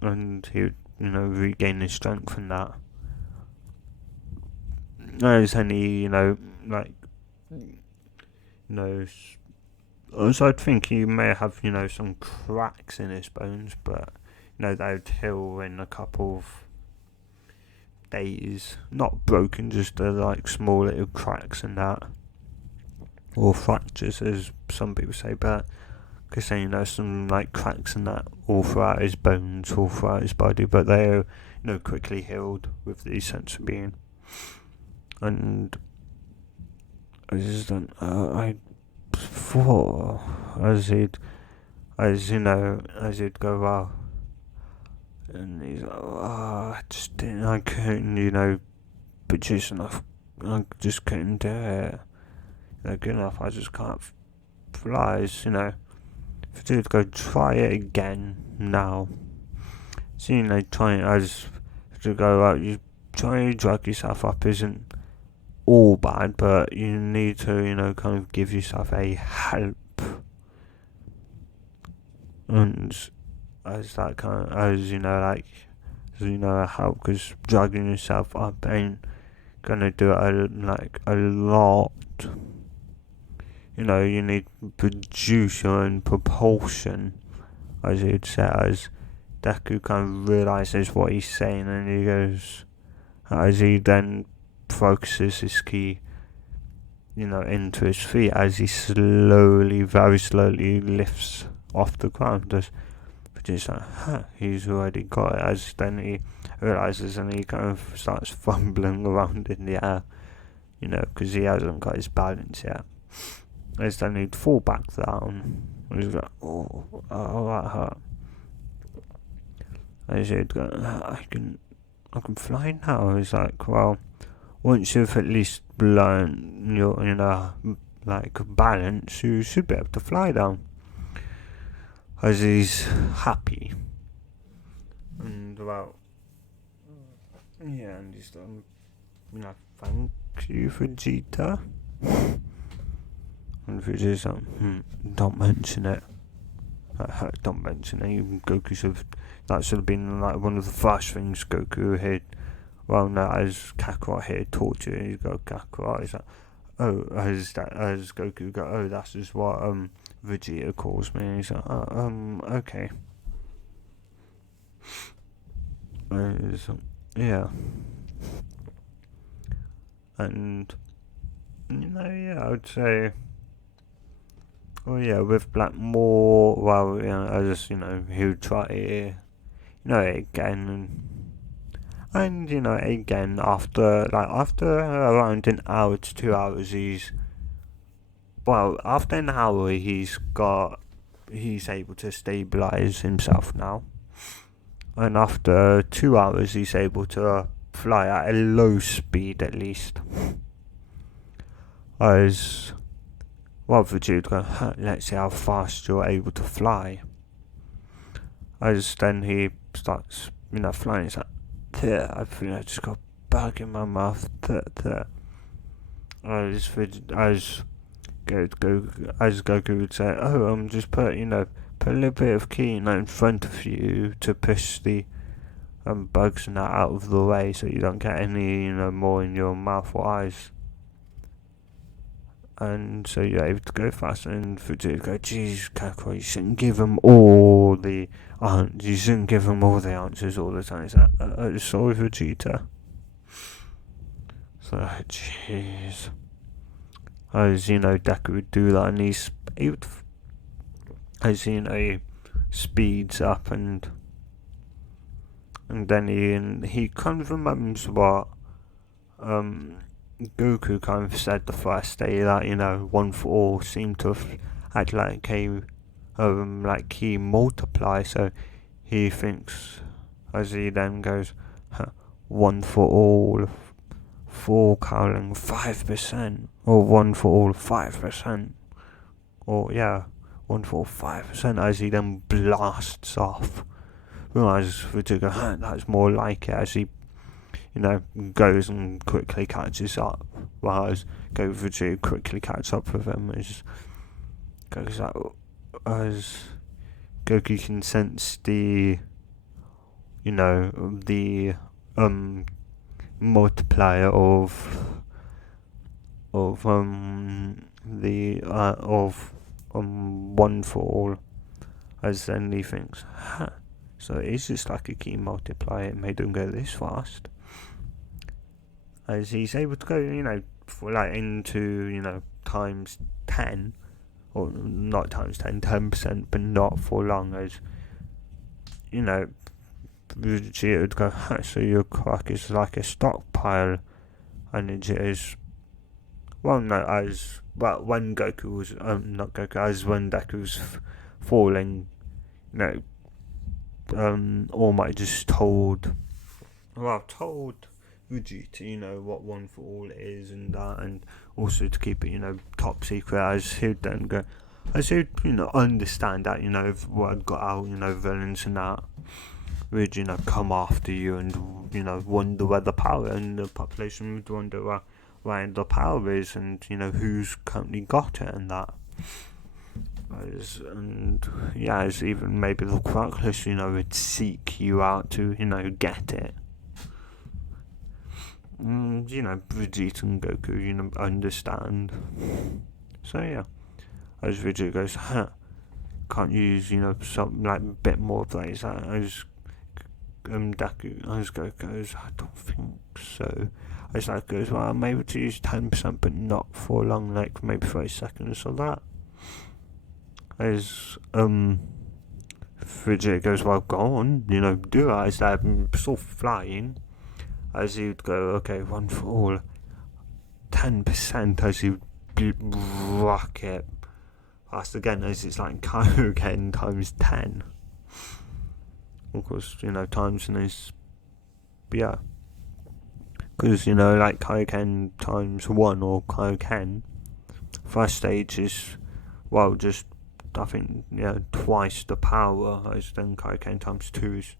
and he would, regain his strength from that. As any, so I'd think he may have, some cracks in his bones, but, they would heal in a couple of days. Not broken, just small little cracks and that. Or fractures, as some people say, but because some cracks and that all throughout his bones, all throughout his body, but they are quickly healed with the sense of being. And I just don't, I thought as he'd go, wow, and he's like, I just didn't, I couldn't, produce enough, I just couldn't do it. Good enough, I just can't fly, if you'd go try it again now. So, trying as to go out, you try to drag yourself up isn't all bad, but you need to, kind of give yourself a help. And as that kind of, as a help, because dragging yourself up ain't gonna do it a lot. You need to produce your own propulsion, as he'd say, as Deku kind of realises what he's saying, and he goes, as he then focuses his ki, into his feet, as he very slowly lifts off the ground, but he's like, he's already got it, as then he realises and he kind of starts fumbling around in the air, because he hasn't got his balance yet. As then he'd fall back down. He's like, oh, that hurt. As he'd go, I can fly now. He's like, well, once you've at least learned your, balance, you should be able to fly down. As he's happy. And and he's done, thank you, Vegeta. And Vegeta's don't mention it. Don't mention it. Even Goku that should have been one of the first things Goku had. Well, no, as Kakarot had taught you, he's got Kakarot. He's like, oh, as Goku go, oh, that's just what Vegeta calls me. And he's like, okay. Yeah. And I would say. Oh yeah, with Blackmore, well, I just, he would try it, again, and again, after around an hour to 2 hours, after an hour, he's able to stabilize himself now, and after 2 hours, he's able to fly at a low speed at least, as... Well, Vegeta go, let's see how fast you're able to fly. As then he starts, flying. He's like, I feel I just got a bug in my mouth. As Goku would say, just put a little bit of ki, in front of you to push the bugs and that out of the way, so you don't get any, more in your mouth or eyes. And so you're able to go faster, and Vegeta go, geez, Kakarot, you shouldn't give him all the answers all the time. He's like, sorry, Vegeta. jeez. As you know, Deku would do that, and he would, as you know, he speeds up, and then he kind of remembers what Goku kind of said the first day, that one for all seemed to have had like he multiply, so he thinks, as he then goes, one for all, for cowling 5%, or one for all 5%, or yeah, one for all 5%, as he then blasts off. Whereas Vegeta, that's more like it, as he goes and quickly catches up. Whereas Vegeta quickly catches up with him goes out, as Goku can sense the the multiplier of one for all, as then he thinks, so it's just like a key multiplier. It made him go this fast, as he's able to go for like into times 10, or not times 10%, but not for long, as Vegeta would go, so your crack is like a stockpile, and it is, well, no, as well, when Goku was not Goku, as when Deku was falling, All Might just told Vegeta, what one for all is, and that, and also to keep it, top secret, as he'd then go, as he'd, understand that, what had got out, villains and that would, come after you, and, wonder where the power, and the population would wonder where the power is, and, who's currently got it, and that. As even maybe the Crockless, would seek you out to, get it. Vegeta and Goku, understand. So yeah, as Vegeta goes, can't use, some like bit more plays. As Deku, as Goku goes, I don't think so. As that goes, well, maybe to use 10%, but not for long, like maybe 30 seconds or that. As Vegeta goes, well, go on, do it. As they're still flying, as he'd go, okay, one for all, 10%, as he'd rock it fast again, as it's like Kaioken times 10. Of course, times in his, yeah, because, like Kaioken times 1, or Kaioken, first stage is, well, just, I think, twice the power, as then Kaioken times 2 is,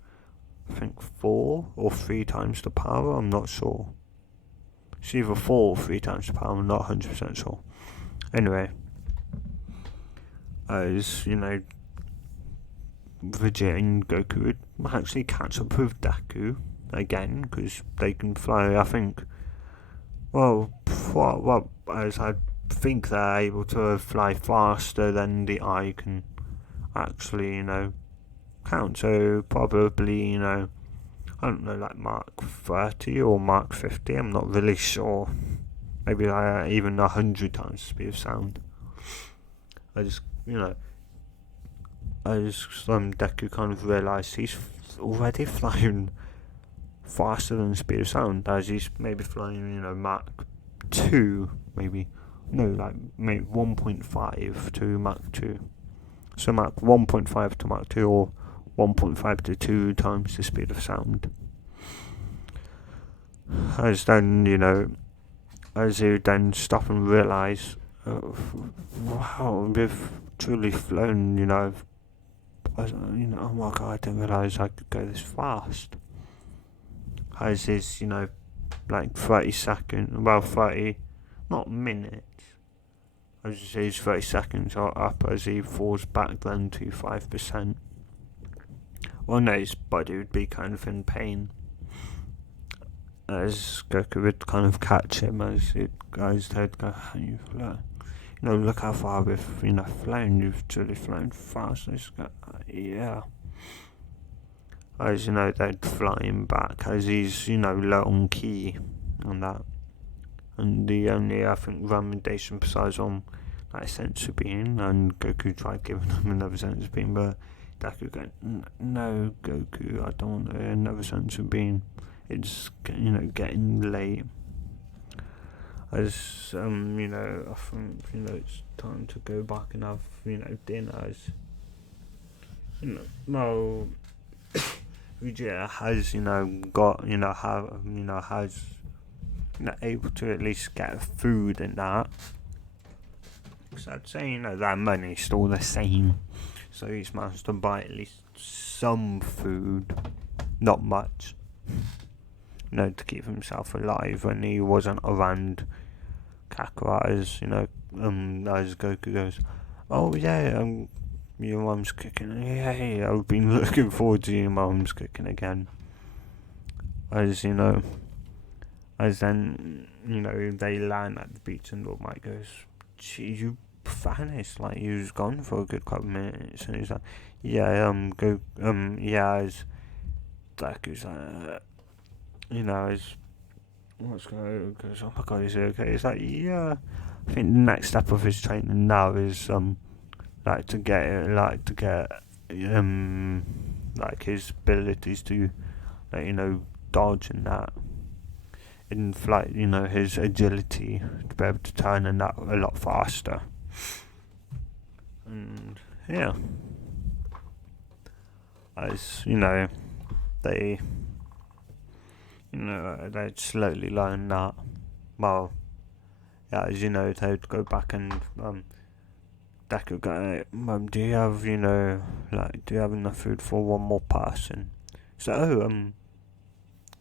I think, 4 or 3 times the power, I'm not sure. It's either 4 or 3 times the power, I'm not 100% sure. Anyway, as, Vegeta and Goku would actually catch up with Deku again, because they can fly, I think, as I think they're able to fly faster than the eye can actually, count. So probably, I don't know, like Mark 30 or Mark 50, I'm not really sure. Maybe like even 100 times the speed of sound. As Deku kind of realised he's already flying faster than the speed of sound, as he's maybe flying, Mach 2, maybe 1.5 to Mach 2. So Mach 1.5 to Mach 2, or 1.5 to 2 times the speed of sound. As then, as you then stop and realise, wow, we've truly flown, oh my god, I didn't realise I could go this fast. As is, like 30 seconds, well, 30, not minutes, as his 30 seconds are up, as he falls back then to 5%. Well, no, his body would be kind of in pain, as Goku would kind of catch him, as he'd go, look how far we've, flown, you've truly flown fast. And yeah. As, they'd fly him back, as he's, low on ki, and that. and the only, I think, recommendation besides on like sensu bean, and Goku tried giving him another sensu bean, but Deku going, no, Goku, I don't want another sensu bean. It's getting late. As I think it's time to go back and have dinner. As well, Vegeta has got has able to at least get food and that. Because I'd say that money's still the same, so he's managed to buy at least some food, not much, to keep himself alive when he wasn't around Kakarot. As Goku goes, oh yeah, your mum's cooking. Yay, I've been looking forward to your mum's cooking again. As then they land at the beach and Lord Mike goes, gee, you vanished, like you was gone for a good couple of minutes, and he's like, yeah, as Deku's like, as what's going on? Goes, oh my god, is he okay? It's like, yeah. I think the next step of his training now is to get his abilities to dodge and that, in flight, his agility to be able to turn and that a lot faster. And yeah, as they they'd slowly learn that. Well, yeah, as they'd go back and Deku go, Mum, do you have do you have enough food for one more person? So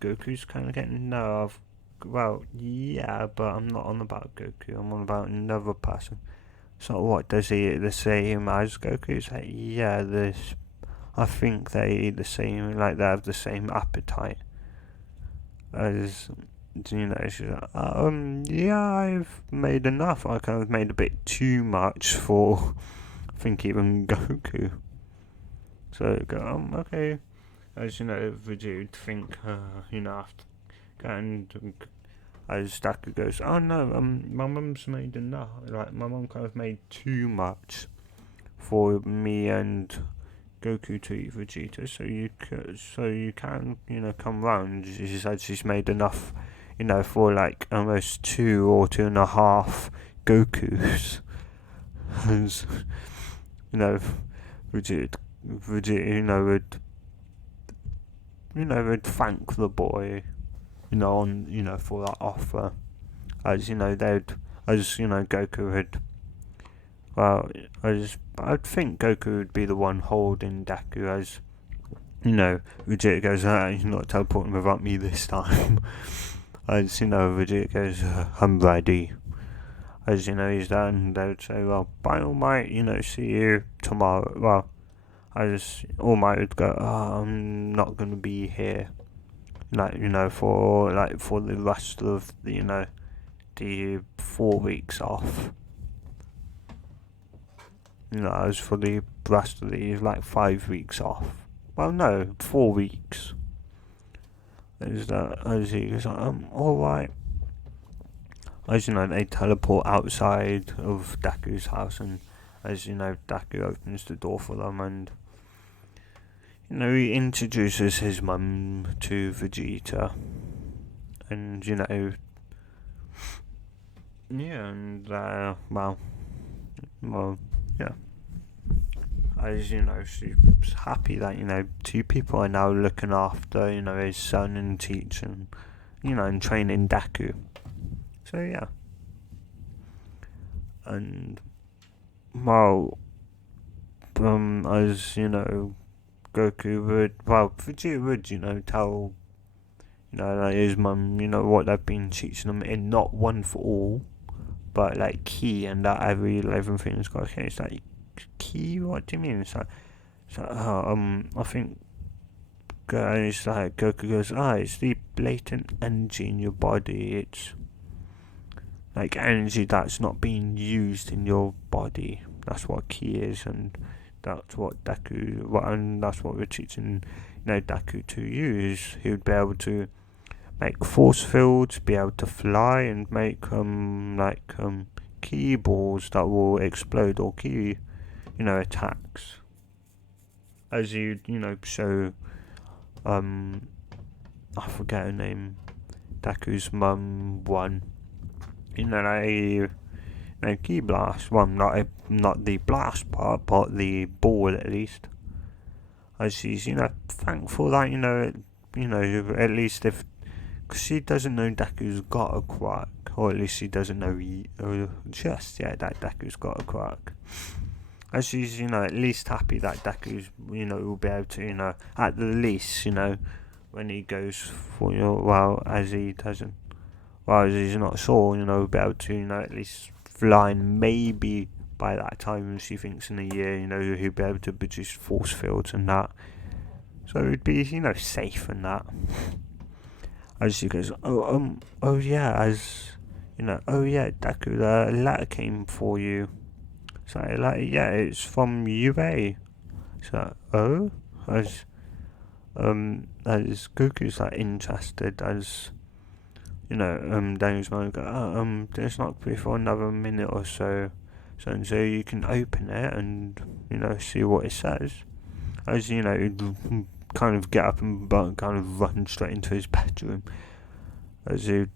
Goku's kind of getting well, yeah, but I'm not on about Goku. I'm on about another person. So what, does he eat the same as Goku? It's like, yeah, I think they eat the same, like they have the same appetite as she's like, yeah, I've made enough. I kind of made a bit too much for I think even Goku. So go, okay. As Vegeta would think, after, and as Deku goes, oh no, my mum's made enough. Like my mum kind of made too much for me and Goku to eat Vegeta. So you can come round. She said she's made enough, for like almost 2 or 2.5 Gokus. As Vegeta would thank the boy, for that offer. As Goku would. Well, I'd think Goku would be the one holding Deku, as Vegeta goes, he's not teleporting without me this time. As Vegeta goes, I'm ready. As he's done, they would say, well, by All Might, see you tomorrow. Well, All Might would go, oh, I'm not gonna be here, for the rest of the 4 weeks off. As for the rest of the 5 weeks off. Well, no, 4 weeks. As he goes, alright. As they teleport outside of Deku's house, and as Deku opens the door for them, and he introduces his mum to Vegeta, and yeah, and well, yeah. As she's happy that 2 people are now looking after his son and teaching, and training Deku. So yeah, and well, as Goku would, Vegeta would tell his mum what they've been teaching him, in not one for all, but key, and that everything's got okay. It's like, key? What do you mean? It's like I think it's like Goku goes, it's the latent energy in your body. It's energy that's not being used in your body. That's what ki is, and that's what Deku, and that's what we're teaching Deku to use. He would be able to make force fields, be able to fly, and make key balls that will explode or key attacks. As you show I forget her name, Deku's mum won. Key blast. Well, not the blast part, but the ball at least. As she's thankful that at least if, because she doesn't know Deku's got a quirk, or at least she doesn't know just yet that Deku's got a quirk. As she's at least happy that Deku's will be able to at the least when he goes for as he doesn't. Well, as he's not sure, be able to, at least fly, and maybe by that time, she thinks in a year, he'll be able to produce force fields and that. So it'd be, safe and that. As she goes, oh yeah, oh yeah, Deku, the letter came for you. So, yeah, it's from UA. So, as Goku's, interested, as Daniel's mom go, it's not be for another minute or so, so you can open it and see what it says. As kind of get up and kind of run straight into his bedroom. As you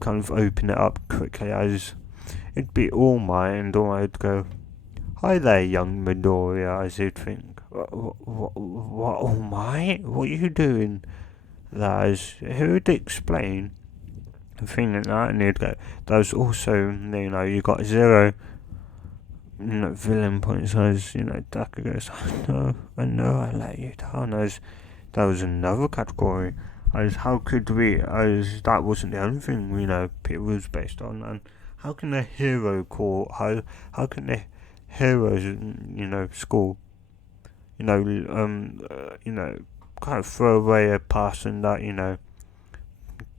kind of open it up quickly, as it'd be All Might, and All Might would go, "Hi there, young Midoriya," as you'd think, what, All Might? What are you doing? That is, who would explain? Thing like that, and he'd go, there's also you got 0 villain points. As Deku goes, I know I let you down. As that was another category, as how could we, as that wasn't the only thing it was based on. And how can a hero call, how can the heroes school kind of throw away a person that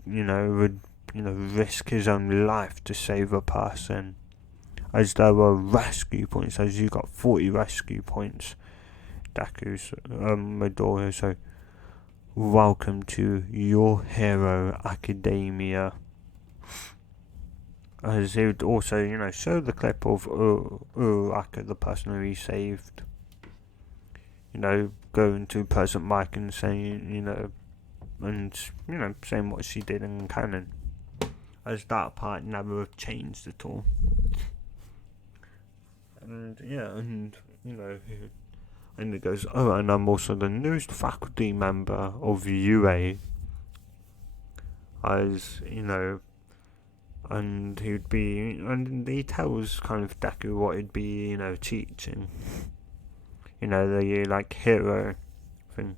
would risk his own life to save a person. As there were rescue points, as you got 40 rescue points, Deku's Midoriya. So welcome to your hero academia. As he would also show the clip of Uraraka, the person who he saved, going to President Mike and saying and saying what she did in canon, as that part never changed at all. And and he goes, oh, and I'm also the newest faculty member of UA, as and he'd be, and he tells kind of Deku what he'd be teaching, the hero thing,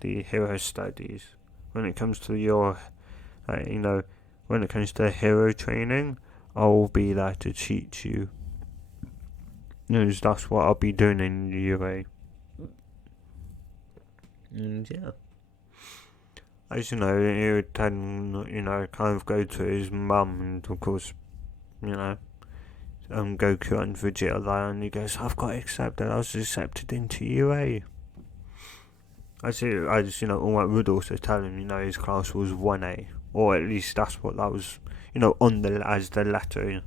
the hero studies. When it comes to your, when it comes to hero training, I'll be there to teach you. That's what I'll be doing in UA. And yeah. As he would then, kind of go to his mum, and of course, Goku and Vegeta there, and he goes, I've got accepted, I was accepted into UA. I All Might would also tell him, his class was 1A, or at least that's what that was, on as the letter.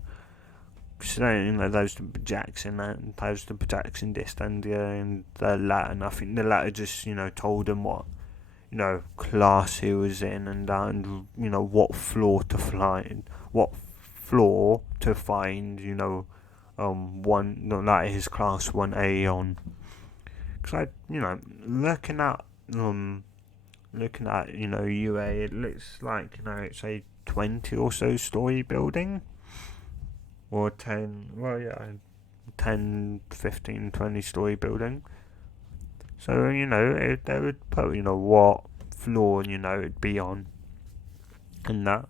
So, there's the projection, and there's the projection disc, and the letter, and I think the letter just, told him what, class he was in, and what floor to find, his class 1A on. Because looking at UA, it looks like it's a 20 or so story building, or 10, 15, 20 story building. So they would put what floor it'd be on, and that,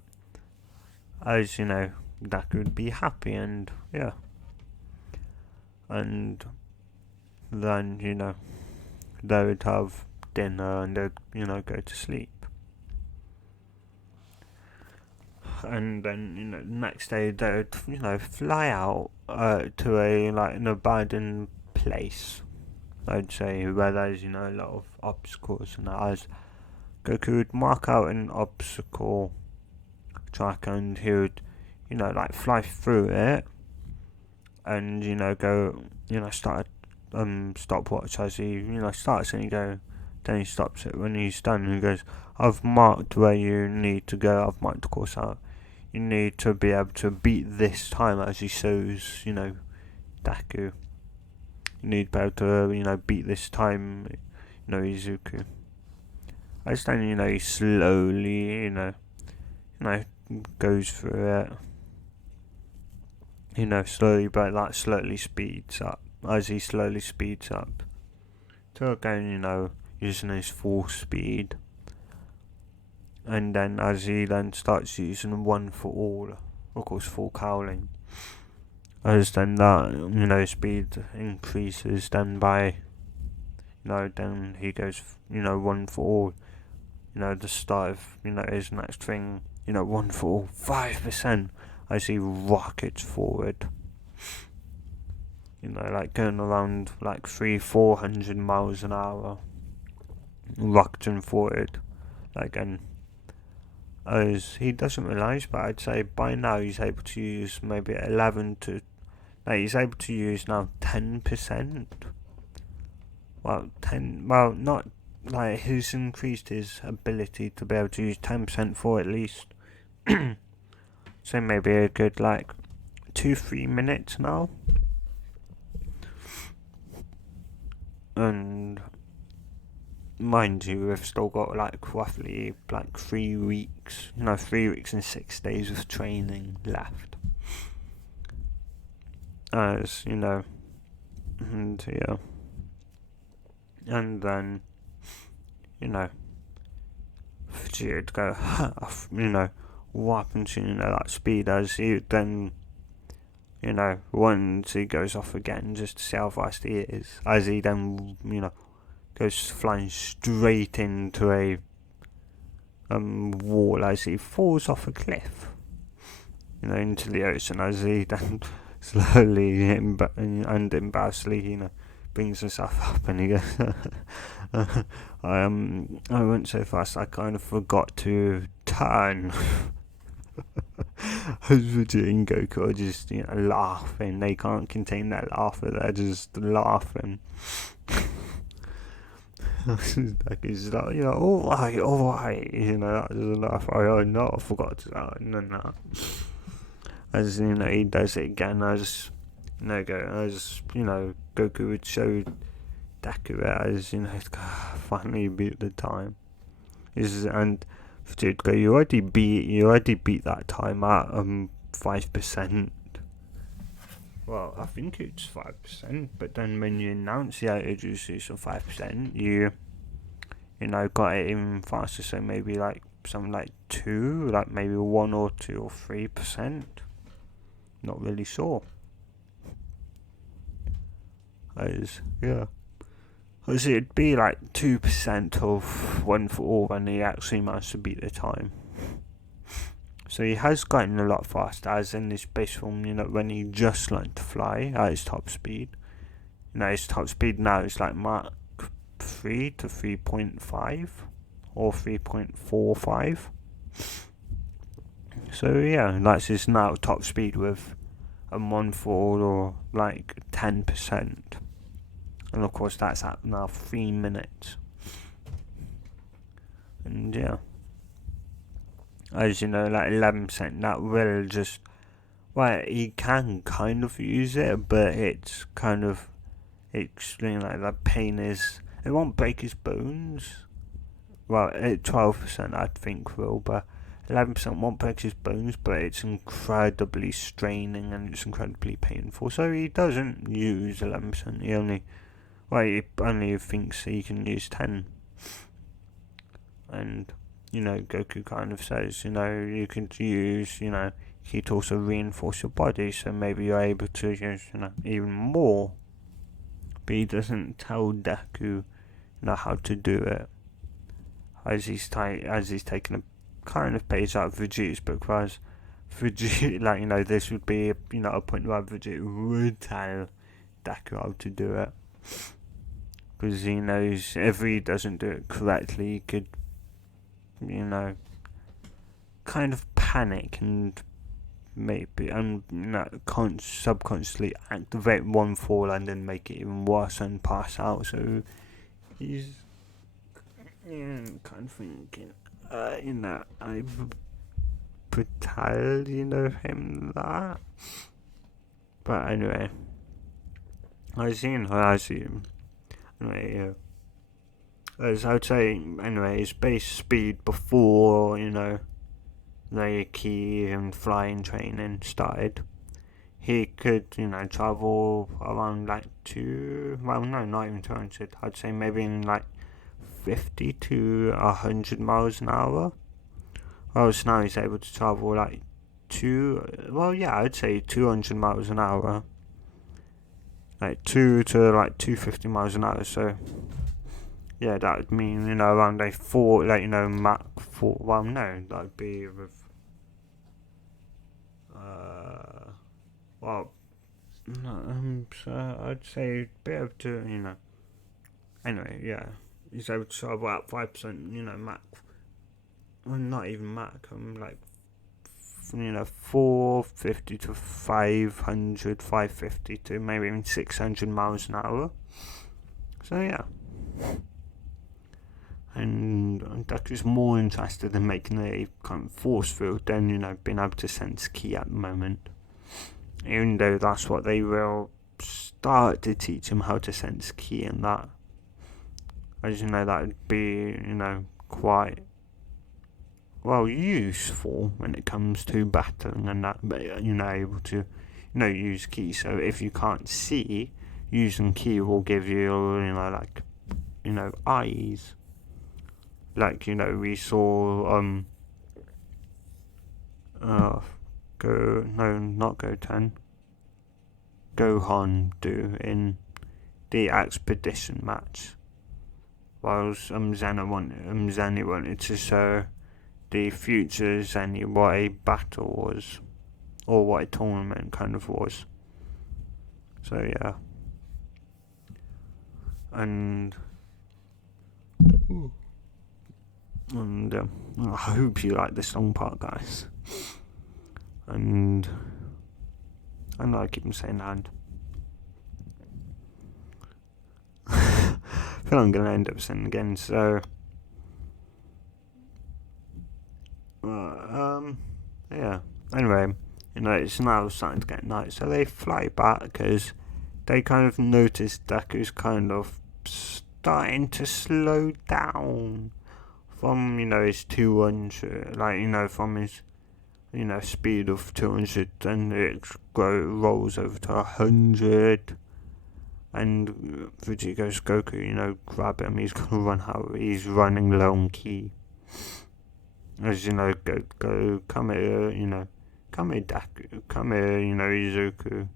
as Deku would be happy, and yeah, and then they would have dinner, and they'd go to sleep. And then next day they would fly out to an abandoned place, I'd say, where there's a lot of obstacles, and that, as Goku would mark out an obstacle track, and he would, like fly through it, and go, start stopwatch as he starts, and then he stops it when he's done, and he goes, I've marked where you need to go, I've marked the course out, you need to be able to beat this time, as he shows Deku. You need to be able to beat this time, Izuku. I just then he slowly goes through it, slowly, but that slowly speeds up as he slowly speeds up. So again, using his full speed. And then as he then starts using one for all, of course full cowling, as then that, speed increases then by, then he goes, one for all, the start of, his next thing, one for all, 5%, as he rockets forward. Like going around like 300-400 miles an hour, rocketing forward, like, and as he doesn't realise, but I'd say by now he's able to use maybe 11 to, he's able to use now 10%. Well, not, like, he's increased his ability to be able to use 10% for at least, so maybe a good, 2-3 minutes now. And mind you, we've still got roughly 3 weeks, 3 weeks and 6 days of training left. As and yeah, and then Vegeta go, what happened to that speed, as he then once he goes off again just to see how fast he is, as he then goes flying straight into a wall, as he falls off a cliff, into the ocean, as he then slowly and embarrassedly, brings himself up, and he goes, I went so fast I kind of forgot to turn. As Vegeta and Goku are just laughing, they can't contain their laughter, they're just laughing. He's like, alright, that was a laugh. I forgot to turn, and that. As he does it again, as Goku would show Deku as finally beat the time. And Vegeta go, you already beat that time at 5%. Well, I think it's 5%, but then when you announce the Aojusu of 5%, you got it even faster, so maybe something 2, maybe 1 or 2 or 3%. Not really sure. As it'd be 2% of 1 for all when he actually managed to beat the time. So he has gotten a lot faster, as in this base form, when he just learned to fly at his top speed. His top speed now is Mach 3 to 3.5 or 3.45. So yeah, that's his now top speed with a 1 for all, or 10%. And of course that's at now 3 minutes. And yeah, as 11%, that will just, he can kind of use it, but it's kind of extreme, the pain is, it won't break his bones. Well, 12% I think will, but 11% won't break his bones, but it's incredibly straining and it's incredibly painful. So he doesn't use 11%, he only thinks he can use 10. And Goku kind of says, you could use, he'd also reinforce your body, so maybe you're able to use, even more. But he doesn't tell Deku, how to do it. As he's taking a kind of page out of Vegeta's book, whereas Vegeta, this would be, a point where Vegeta would tell Deku how to do it. Because he knows if he doesn't do it correctly, he could, kind of panic and maybe subconsciously activate one fall and then make it even worse and pass out. So he's kind of thinking, I would tell him that. But anyway, I see him. Anyway, as I would say, anyway, his base speed before the key and flying training started, he could, travel around like not even 200, I'd say maybe in like 50 to 100 miles an hour. Whereas now he's able to travel like I'd say 200 miles an hour. Like 2 to like 250 miles an hour, so yeah, that would mean, around a 4, Mach 4, well, no, that would be with, so I'd say be able to, anyway, yeah, he's able to travel at 5%, Mach, well, not even Mach, like, 450 to 500, 550 to maybe even 600 miles an hour, so yeah. And Deku's more interested in making a kind of force field than, being able to sense ki at the moment. Even though that's what they will start to teach him, how to sense ki, and that. As that would be, quite, well, useful when it comes to battling and that, but, able to, use ki. So if you can't see, using ki will give you, eyes. Like, we saw, Gohan do in the expedition match. Whilst Zenny wanted to show the future Zenny what a battle was, or what a tournament kind of was. So yeah. And I hope you like this long part, guys. And I know I keep on saying that. I feel I'm going to end up saying again, so yeah. Anyway, it's now starting to get night, so they fly back because they kind of notice Deku's kind of starting to slow down from, his 200, from his, speed of 200, and it rolls over to 100, and Vegeta goes, Goku, grab him, he's gonna run out, he's running low on ki. As go, come here, come here, Deku, come here, Izuku,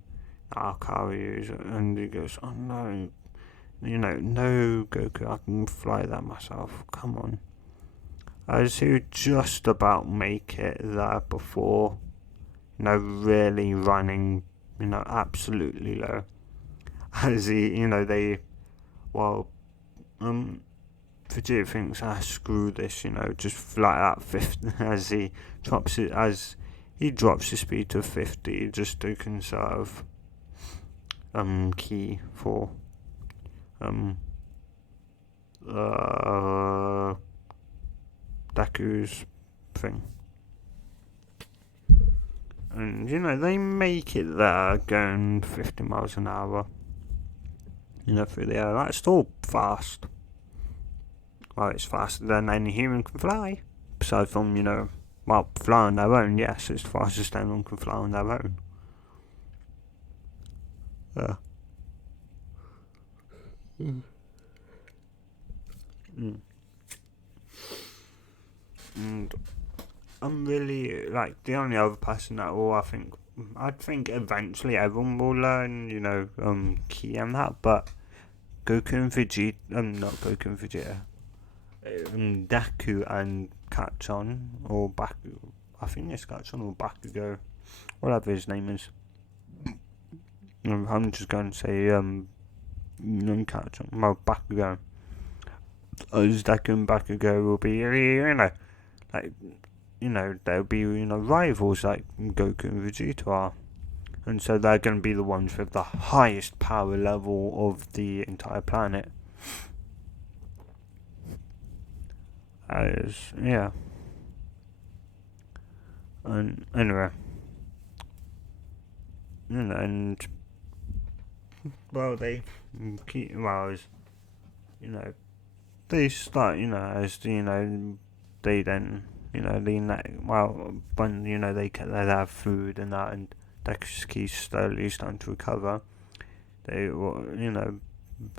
I'll carry you, and he goes, oh no, no, Goku, I can fly that myself, come on. As he would just about make it there before, really running, absolutely low. As he, Vegeta thinks, screw this, just fly at 50, as he drops his speed to 50, just to conserve, ki for, Deku's thing. And, they make it there going 50 miles an hour, through the air. That's still fast. Well, it's faster than any human can fly. Aside from, fly on their own, yes, it's fastest anyone can fly on their own. Yeah. And I'm really, the only other person that I think eventually everyone will learn, ki and that, but Goku and Vegeta, not Goku and Vegeta, Deku and Kachan, or Baku, I think it's Kachan or Bakugo, whatever his name is. I'm just going to say, Kachan, well, Bakugo. As Deku and Bakugo will be, there'll be, rivals like Goku and Vegeta are. And so they're going to be the ones with the highest power level of the entire planet. Yeah. And anyway, and well, they keep, well, as, you know, they start, as they then, when they have food and that, and Deku's ki slowly starting to recover. They, Goku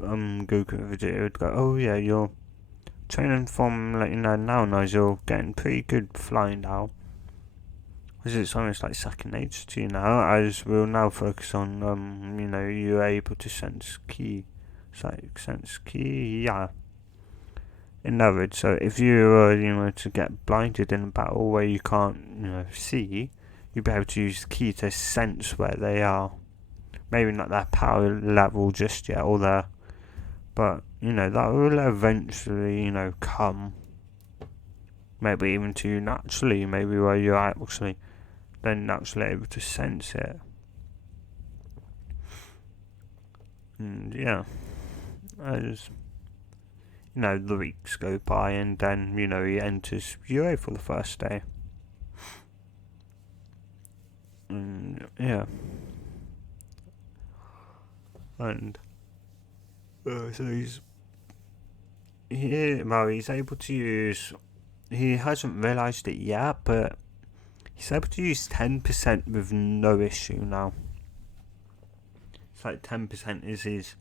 and Vegeta would go, oh yeah, you're training from now, as you're getting pretty good flying now. Because it's almost like second nature to you now, as we'll now focus on, you're able to sense ki. It's like sense ki, yeah. In other words, so if you were, to get blinded in a battle where you can't, see, you'd be able to use the ki to sense where they are. Maybe not their power level just yet, or their, but, that will eventually, come. Maybe even to you naturally, maybe where you're actually then naturally able to sense it. And yeah, as the weeks go by, and then he enters UA for the first day. And yeah, and so he's able to use. He hasn't realised it yet, but he's able to use 10% with no issue now. It's like 10% is his.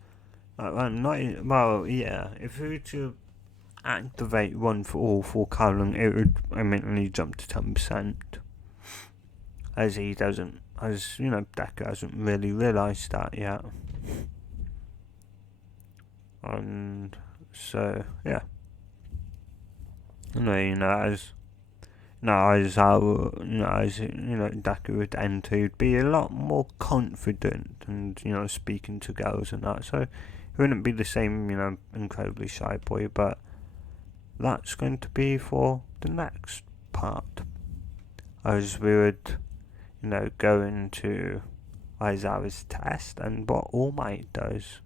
If we were to activate one for all for Cullen, it would immediately jump to 10%. As he doesn't, Deku hasn't really realised that yet. And so, yeah. As Deku would enter, he'd be a lot more confident and, speaking to girls and that. So he wouldn't be the same, incredibly shy boy, but that's going to be for the next part. As we would, go into Aizawa's test and what All Might does.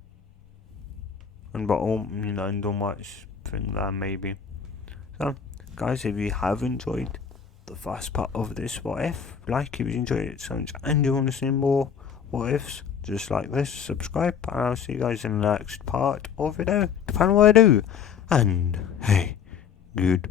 And what All Might's thing there, maybe. So, guys, if you have enjoyed the first part of this What If, if you enjoyed it so much and you want to see more What Ifs just like this, subscribe, and I'll see you guys in the next part of the video, depending on what I do. And, hey, goodbye!